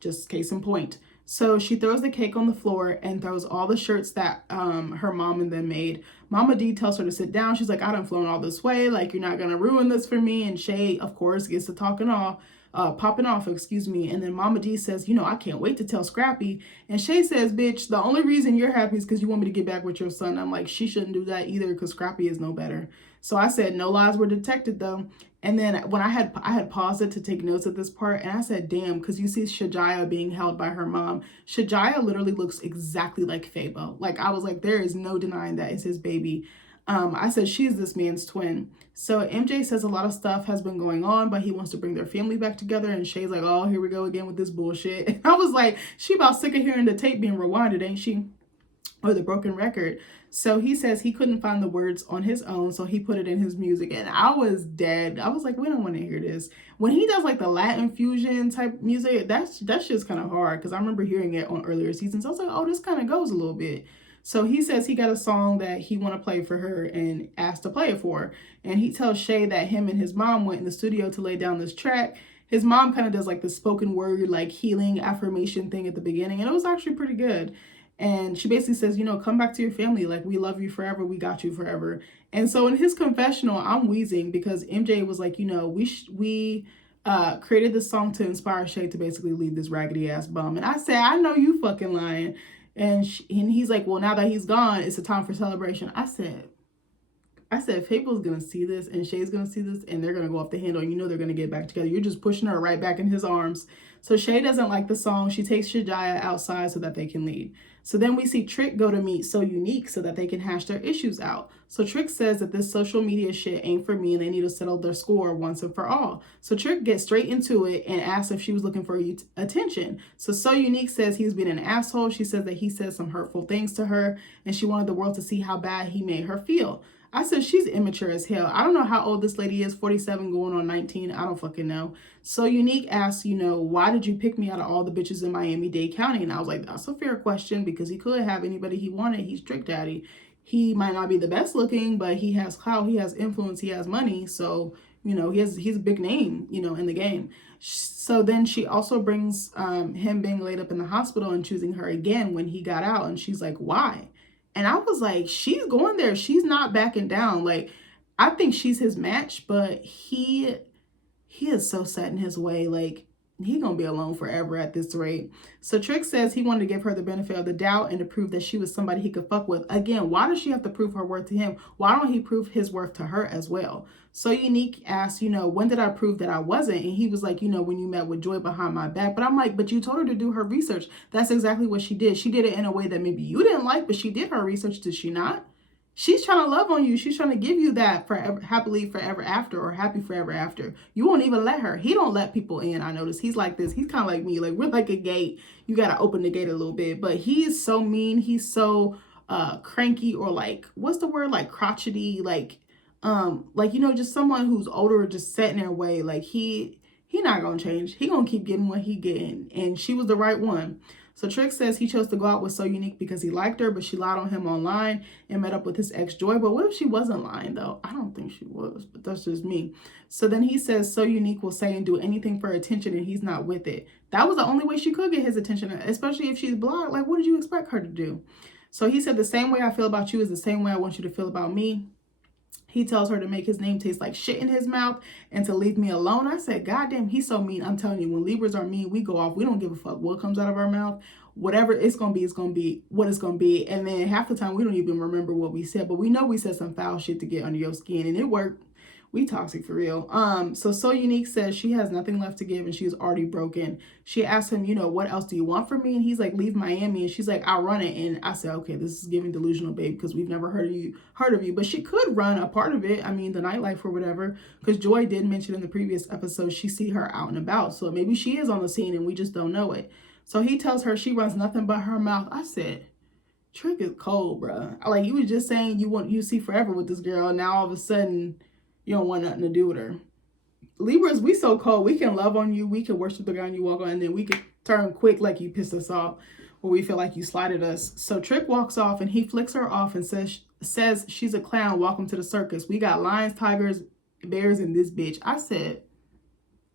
Just case in point. So she throws the cake on the floor and throws all the shirts that her mom and them made. Mama D tells her to sit down. She's like, I done flown all this way. Like, you're not going to ruin this for me. And Shay, of course, gets to popping off, excuse me. And then Mama D says, I can't wait to tell Scrappy. And Shay says, bitch, the only reason you're happy is because you want me to get back with your son. I'm like, she shouldn't do that either because Scrappy is no better. So I said, no lies were detected though. And then when I had paused it to take notes at this part, and I said, damn, because you see Shajaya being held by her mom. Shajaya literally looks exactly like Fabo. Like, I was like, there is no denying that is his baby. I said, she's this man's twin. So MJ says a lot of stuff has been going on, but he wants to bring their family back together. And Shay's like, oh, here we go again with this bullshit. And I was like, she about sick of hearing the tape being rewinded, ain't she? Or the broken record. So he says he couldn't find the words on his own, so he put it in his music. And I was dead. I was like, we don't want to hear this. When he does like the Latin fusion type music, that's just kind of hard because I remember hearing it on earlier seasons. I was like, oh, this kind of goes a little bit. So he says he got a song that he want to play for her and asked to play it for her. And he tells Shay that him and his mom went in the studio to lay down this track. His mom kind of does like the spoken word, like healing affirmation thing at the beginning. And it was actually pretty good. And she basically says, come back to your family. Like, we love you forever. We got you forever. And so in his confessional, I'm wheezing because MJ was like, we created this song to inspire Shay to basically leave this raggedy ass bum. And I said, I know you fucking lying. And he's like, well, now that he's gone, it's a time for celebration. I said, Fable's going to see this and Shay's going to see this and they're going to go off the handle and they're going to get back together. You're just pushing her right back in his arms. So Shay doesn't like the song. She takes Shajaya outside so that they can leave. So then we see Trick go to meet So Unique so that they can hash their issues out. So Trick says that this social media shit ain't for me and they need to settle their score once and for all. So Trick gets straight into it and asks if she was looking for attention. So Unique says he was being an asshole. She says that he said some hurtful things to her and she wanted the world to see how bad he made her feel. I said, she's immature as hell. I don't know how old this lady is, 47 going on 19. I don't fucking know. So Unique asked, why did you pick me out of all the bitches in Miami-Dade County? And I was like, that's a fair question because he could have anybody he wanted. He's Trick Daddy. he might not be the best looking, but he has clout, he has influence, he has money. So, you know, he's a big name, you know, in the game. So then she also brings him being laid up in the hospital and choosing her again when he got out. And she's like, why? And I was like, she's going there. She's not backing down. Like, I think she's his match, but he is so set in his way. Like, he gonna be alone forever at this rate. So Trick says he wanted to give her the benefit of the doubt and to prove that she was somebody he could fuck with. Again, why does she have to prove her worth to him? Why don't he prove his worth to her as well? So Unique asked, you know, when did I prove that I wasn't? And he was like, you know, when you met with Joy behind my back. But I'm like, but you told her to do her research. That's exactly what she did. She did it in a way that maybe you didn't like, but she did her research, did she not? She's trying to love on you. She's trying to give you that forever, happily forever after, or happy forever after. You won't even let her. He don't let people in. I notice he's like this. He's kind of like me. Like, we're like a gate. You got to open the gate a little bit. But he is so mean. He's so cranky, or like, what's the word? Like crotchety. Like, you know, just someone who's older, just set in their way. Like he not gonna change. He gonna keep getting what he getting. And she was the right one. So Trick says he chose to go out with So Unique because he liked her, but she lied on him online and met up with his ex Joy. But what if she wasn't lying though? I don't think she was, but that's just me. So then he says So Unique will say and do anything for attention, and he's not with it. That was the only way she could get his attention, especially if she's blocked. Like, what did you expect her to do? So he said, the same way I feel about you is the same way I want you to feel about me. He tells her to make his name taste like shit in his mouth and to leave me alone. I said, God damn, he's so mean. I'm telling you, when Libras are mean, we go off. We don't give a fuck what comes out of our mouth. Whatever it's going to be what it's going to be. And then half the time, we don't even remember what we said. But we know we said some foul shit to get under your skin. And it worked. We toxic for real. So Unique says she has nothing left to give and she's already broken. She asked him, you know, what else do you want from me? And he's like, leave Miami. And she's like, I'll run it. And I said, okay, this is giving delusional, babe, because we've never heard of you. But she could run a part of it. I mean, the nightlife or whatever. Because Joy did mention in the previous episode, she see her out and about. So maybe she is on the scene and we just don't know it. So he tells her she runs nothing but her mouth. I said, Trick is cold, bruh. Like, you was just saying you see forever with this girl. And now all of a sudden, you don't want nothing to do with her. Libras, we so cold. We can love on you. We can worship the ground you walk on. And then we can turn quick like you pissed us off. Or we feel like you slighted us. So Trick walks off and he flicks her off and says she's a clown. Welcome to the circus. We got lions, tigers, bears, and this bitch. I said,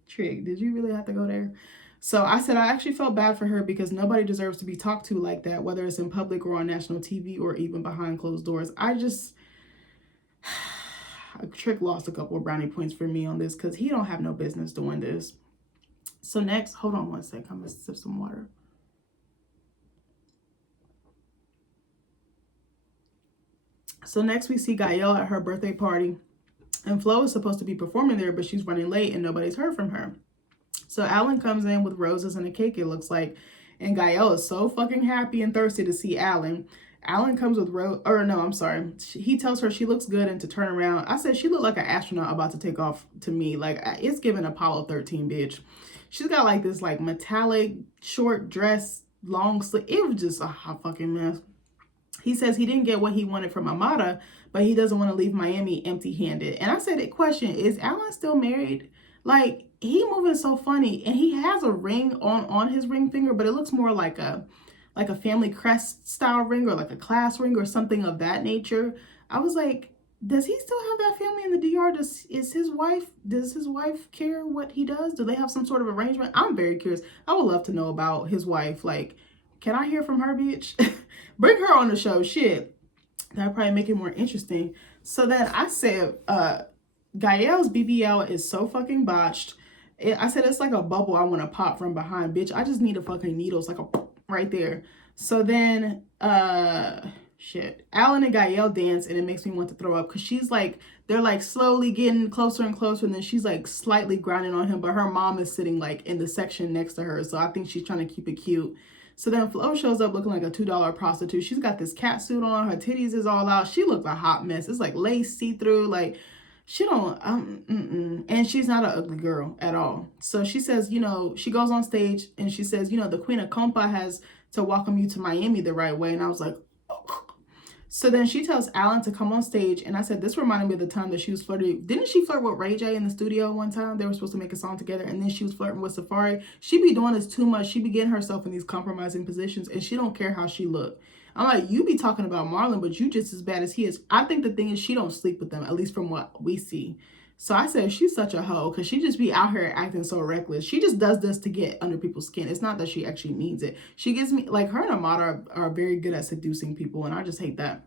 Trick, did you really have to go there? So I said, I actually felt bad for her because nobody deserves to be talked to like that, whether it's in public or on national TV or even behind closed doors. Trick lost a couple of brownie points for me on this because he don't have no business doing this. So next, hold on one sec. I'm going to sip some water. So next we see Gael at her birthday party. And Flo is supposed to be performing there, but she's running late and nobody's heard from her. So Alan comes in with roses and a cake, it looks like. And Gael is so fucking happy and thirsty to see Alan. Alan comes with he tells her she looks good and to turn around. I said she looked like an astronaut about to take off to me. Like, it's giving Apollo 13, bitch. She's got like this like metallic short dress, long sleeve. It was just a hot fucking mess. He says he didn't get what he wanted from Amada, but he doesn't want to leave Miami empty-handed. And I said, question, is Alan still married? Like, he moving so funny. And he has a ring on his ring finger, but it looks more like a family crest style ring or like a class ring or something of that nature. I was like, does he still have that family in the DR? Does his wife care what he does? Do they have some sort of arrangement? I'm very curious. I would love to know about his wife. Like, can I hear from her, bitch? Bring her on the show. Shit. That'd probably make it more interesting. So then I said, Gael's BBL is so fucking botched. I said, it's like a bubble I want to pop from behind, bitch. I just need a fucking needle. It's like a right there. So then, Alan and Gael dance and it makes me want to throw up because she's like, they're like slowly getting closer and closer and then she's like slightly grinding on him, but her mom is sitting like in the section next to her. So I think she's trying to keep it cute. So then Flo shows up looking like a $2 prostitute. She's got this cat suit on. Her titties is all out. She looks a hot mess. It's like lace see-through. Like, she don't, and she's not an ugly girl at all. So she says, you know, she goes on stage and she says, you know, the Queen of Compa has to welcome you to Miami the right way. And I was like, oh. So then she tells Alan to come on stage. And I said, this reminded me of the time that she was flirting. Didn't she flirt with Ray J in the studio one time? They were supposed to make a song together. And then she was flirting with Safari. She be doing this too much. She be getting herself in these compromising positions and she don't care how she look. I'm like, you be talking about Marlon, but you just as bad as he is. I think the thing is she don't sleep with them, at least from what we see. So I said she's such a hoe because she just be out here acting so reckless. She just does this to get under people's skin. It's not that she actually means it. She gives me, like, her and Amada are very good at seducing people, and I just hate that.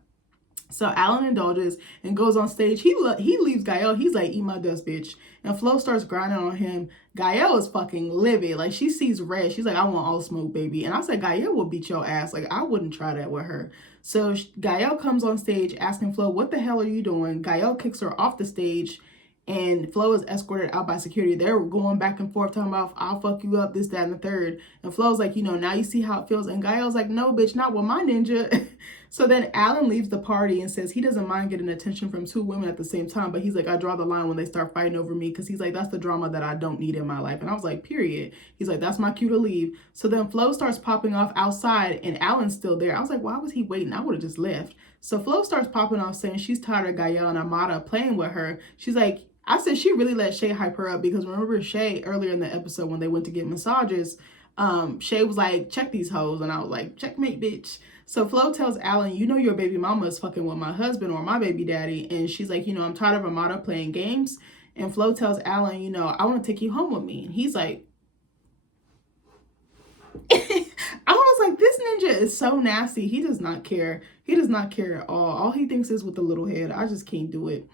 So Alan indulges and goes on stage. He leaves Gael. He's like, eat my dust, bitch. And Flo starts grinding on him. Gael is fucking livid. Like, she sees red. She's like, I want all smoke, baby. And I said, Gael will beat your ass. Like, I wouldn't try that with her. So Gael comes on stage asking Flo, what the hell are you doing? Gael kicks her off the stage. And Flo is escorted out by security. They're going back and forth talking about, I'll fuck you up, this, that, and the third. And Flo's like, you know, now you see how it feels. And Gael's like, no, bitch, not with my ninja. So then Alan leaves the party and says he doesn't mind getting attention from two women at the same time. But he's like, I draw the line when they start fighting over me. Because he's like, that's the drama that I don't need in my life. And I was like, period. He's like, that's my cue to leave. So then Flo starts popping off outside and Alan's still there. I was like, why was he waiting? I would have just left. So Flo starts popping off saying she's tired of Gael and Amada playing with her. She's like, I said she really let Shay hype her up because remember Shay earlier in the episode when they went to get massages, Shay was like, check these hoes. And I was like, checkmate, bitch. So Flo tells Alan, you know your baby mama is fucking with my husband or my baby daddy. And she's like, you know, I'm tired of Amada playing games. And Flo tells Alan, you know, I want to take you home with me. And he's like, I was like, this ninja is so nasty. He does not care. He does not care at all. All he thinks is with the little head. I just can't do it.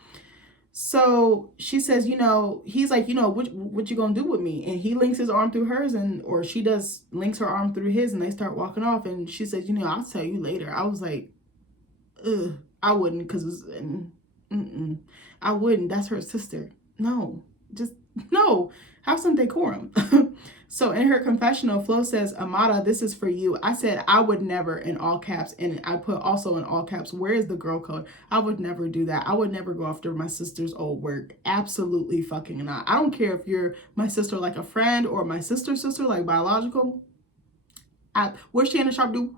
So she says, you know, he's like, you know, what you gonna do with me? And he links his arm through hers or she links her arm through his and they start walking off. And she says, you know, I'll tell you later. I was like, ugh, I wouldn't because I wouldn't. That's her sister. No, just no. Have some decorum. So in her confessional, Flo says, Amada, this is for you. I said, I would never, in all caps, and I put also in all caps, where is the girl code? I would never do that. I would never go after my sister's old work. Absolutely fucking not. I don't care if you're my sister like a friend or my sister like biological. Where's she in the shop do?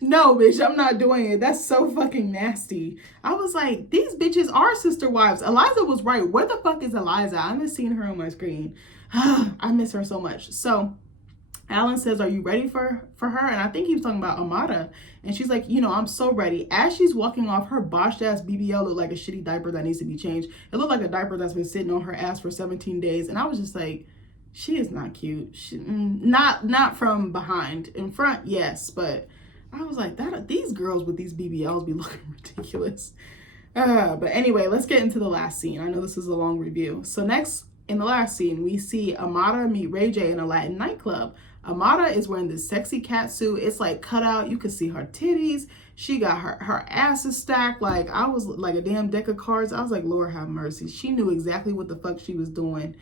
No, bitch, I'm not doing it. That's so fucking nasty. I was like, these bitches are sister wives. Eliza was right. Where the fuck is Eliza? I haven't seen her on my screen. I miss her so much. So Alan says, are you ready for her? And I think he was talking about Amada. And she's like, you know, I'm so ready. As she's walking off, her botched ass BBL looked like a shitty diaper that needs to be changed. It looked like a diaper that's been sitting on her ass for 17 days. And I was just like, she is not cute. Not from behind. In front, yes. But I was like, these girls with these BBLs be looking ridiculous. But anyway, let's get into the last scene. I know this is a long review. So next, in the last scene, we see Amada meet Ray J in a Latin nightclub. Amada is wearing this sexy cat suit. It's like cut out. You can see her titties. She got her asses stacked. Like, I was like a damn deck of cards. I was like, Lord have mercy. She knew exactly what the fuck she was doing.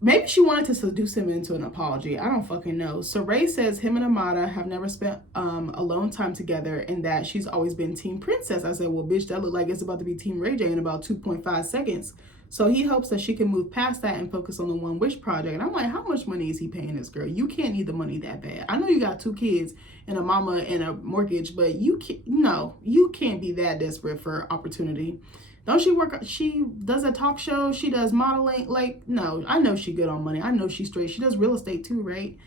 Maybe she wanted to seduce him into an apology. I don't fucking know. So Ray says him and Amada have never spent alone time together and that she's always been Team Princess. I said, well, bitch, that look like it's about to be Team Ray J in about 2.5 seconds. So he hopes that she can move past that and focus on the One Wish project. And I'm like, how much money is he paying this girl? You can't need the money that bad. I know you got 2 kids and a mama and a mortgage, but you can't be that desperate for opportunity. Don't she work? She does a talk show. She does modeling. Like, no, I know she good on money. I know she's straight. She does real estate too, right?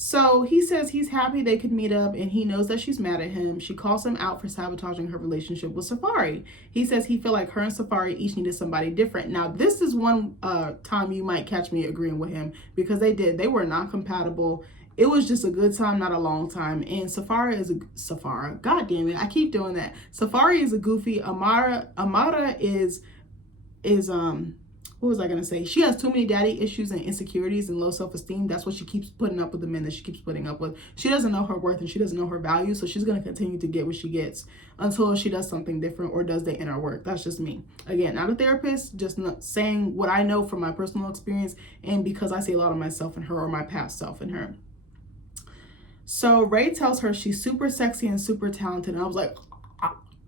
So he says he's happy they could meet up and he knows that she's mad at him. She calls him out for sabotaging her relationship with Safari. He says he feel like her and Safari each needed somebody different. Now, this is one time you might catch me agreeing with him because they were not compatible. It was just a good time, not a long time. And Safari, God damn it, I keep doing that. Safari is a goofy. Amada is what was I gonna say? She has too many daddy issues and insecurities and low self-esteem. That's what she keeps putting up with, the men that she keeps putting up with. She doesn't know her worth and she doesn't know her value, so she's gonna continue to get what she gets until she does something different or does the inner work. That's just me. Again, not a therapist, just saying what I know from my personal experience and because I see a lot of myself in her or my past self in her. So Ray tells her she's super sexy and super talented. And I was like,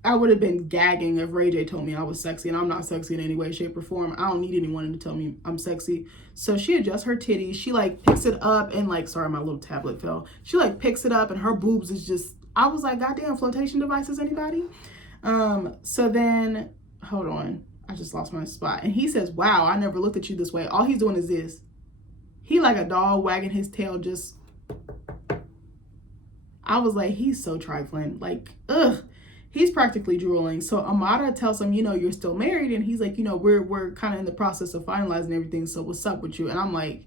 I would have been gagging if Ray J told me I was sexy, and I'm not sexy in any way, shape, or form. I don't need anyone to tell me I'm sexy. So she adjusts her titties. She like picks it up and like, sorry, my little tablet fell. She like picks it up and her boobs is just, I was like, goddamn, flotation devices, anybody? So then, hold on. I just lost my spot. And he says, wow, I never looked at you this way. All he's doing is this. He like a dog wagging his tail just... I was like, he's so trifling. Like, ugh. He's practically drooling. So Amada tells him, you're still married. And he's like, we're kind of in the process of finalizing everything. So what's up with you? And I'm like,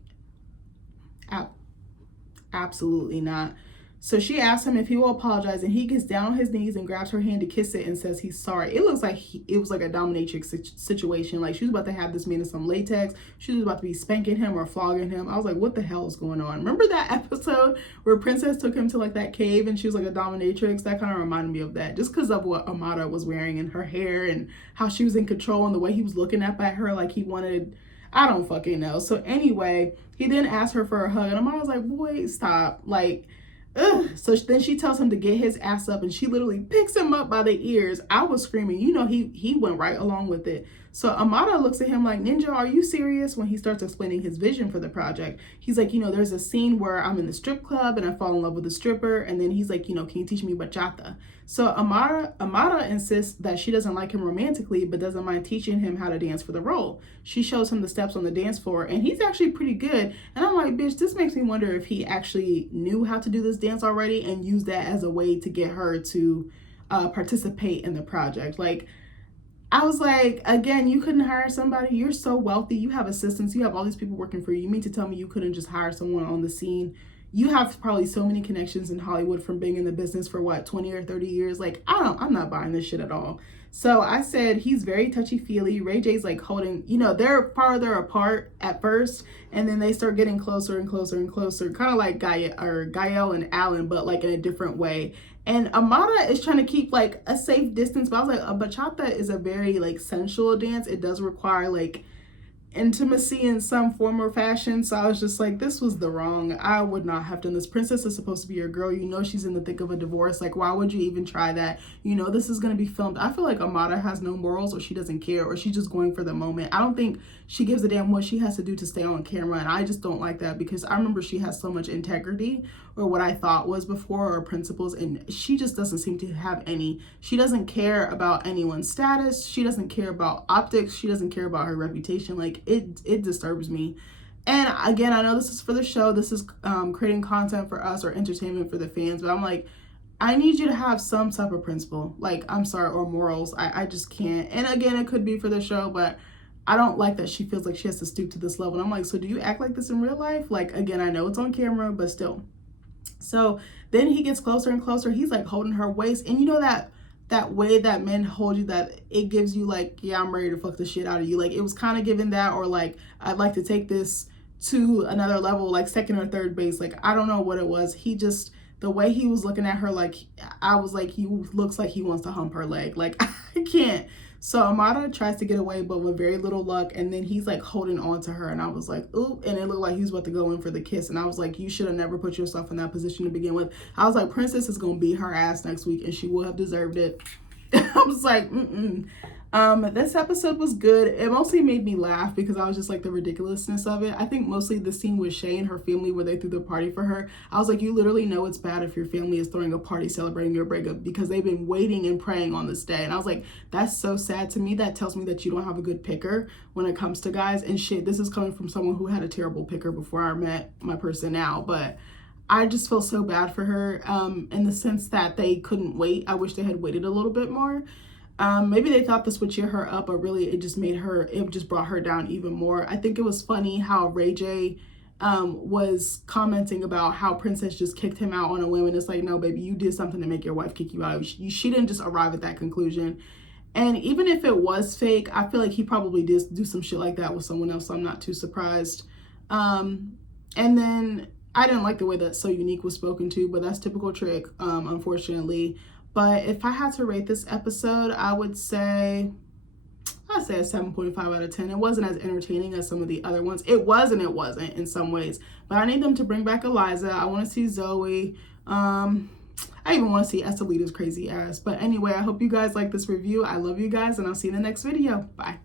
absolutely not. So she asks him if he will apologize, and he gets down on his knees and grabs her hand to kiss it and says he's sorry. It looks like it was like a dominatrix situation. Like she was about to have this man in some latex. She was about to be spanking him or flogging him. I was like, what the hell is going on? Remember that episode where Princess took him to like that cave and she was like a dominatrix? That kind of reminded me of that, just because of what Amada was wearing and her hair and how she was in control and the way he was looking up at her like he wanted. I don't fucking know. So anyway, he then asked her for a hug, and Amada was like, boy, stop. Like, ugh. So then she tells him to get his ass up, and she literally picks him up by the ears. I was screaming. He went right along with it. So Amada looks at him like, Ninja, are you serious? When he starts explaining his vision for the project. He's like, there's a scene where I'm in the strip club and I fall in love with a stripper. And then he's like, can you teach me bachata? So Amada insists that she doesn't like him romantically, but doesn't mind teaching him how to dance for the role. She shows him the steps on the dance floor, and he's actually pretty good. And I'm like, bitch, this makes me wonder if he actually knew how to do this dance already and used that as a way to get her to participate in the project. Like, I was like, again, you couldn't hire somebody. You're so wealthy. You have assistants. You have all these people working for you. You mean to tell me you couldn't just hire someone on the scene? You have probably so many connections in Hollywood from being in the business for 20 or 30 years. Like, I'm not buying this shit at all. So I said, he's very touchy-feely. Ray J's like holding, they're farther apart at first, and then they start getting closer and closer and closer, kind of like Gael and Alan, but like in a different way. And Amada is trying to keep like a safe distance, but I was like, a bachata is a very like sensual dance. It does require like intimacy in some form or fashion. So I was just like, this was the wrong. I would not have done this. Princess is supposed to be your girl. She's in the thick of a divorce. Like, why would you even try that? This is going to be filmed. I feel like Amada has no morals, or she doesn't care, or she's just going for the moment. I don't think she gives a damn what she has to do to stay on camera. And I just don't like that, because I remember she has so much integrity, or what I thought was before, or principles, and she just doesn't seem to have any. She doesn't care about anyone's status. She doesn't care about optics. She doesn't care about her reputation. Like, it disturbs me. And again, I know this is for the show. This is creating content for us, or entertainment for the fans, but I'm like, I need you to have some type of principle. Like, I'm sorry, or morals. I just can't. And again, it could be for the show, but I don't like that she feels like she has to stoop to this level. And I'm like, so do you act like this in real life? Like, again, I know it's on camera, but still. So then he gets closer and closer. He's like holding her waist. And that way that men hold you, that it gives you like, yeah, I'm ready to fuck the shit out of you. Like, it was kind of giving that, or like, I'd like to take this to another level, like second or third base. Like, I don't know what it was. The way he was looking at her, like, I was like, he looks like he wants to hump her leg. Like, I can't. So Amada tries to get away, but with very little luck. And then he's like holding on to her. And I was like, ooh. And it looked like he was about to go in for the kiss. And I was like, you should have never put yourself in that position to begin with. I was like, Princess is going to beat her ass next week, and she will have deserved it. I was like, this episode was good. It mostly made me laugh because I was just like the ridiculousness of it. I think mostly the scene with Shay and her family where they threw the party for her. I was like, you literally know it's bad if your family is throwing a party celebrating your breakup, because they've been waiting and praying on this day. And I was like, that's so sad to me. That tells me that you don't have a good picker when it comes to guys. And shit, this is coming from someone who had a terrible picker before I met my person now. But I just feel so bad for her in the sense that they couldn't wait. I wish they had waited a little bit more. Maybe they thought this would cheer her up, but really it just brought her down even more. I think it was funny how Ray J was commenting about how Princess just kicked him out on a whim. And it's like, no, baby, you did something to make your wife kick you out. She didn't just arrive at that conclusion. And even if it was fake, I feel like he probably did do some shit like that with someone else. So I'm not too surprised. And then I didn't like the way that So Unique was spoken to, but that's typical Trick, unfortunately. But if I had to rate this episode, I'd say a 7.5 out of 10. It wasn't as entertaining as some of the other ones. It was and it wasn't in some ways. But I need them to bring back Eliza. I want to see Zoe. I even want to see Estelita's crazy ass. But anyway, I hope you guys like this review. I love you guys, and I'll see you in the next video. Bye.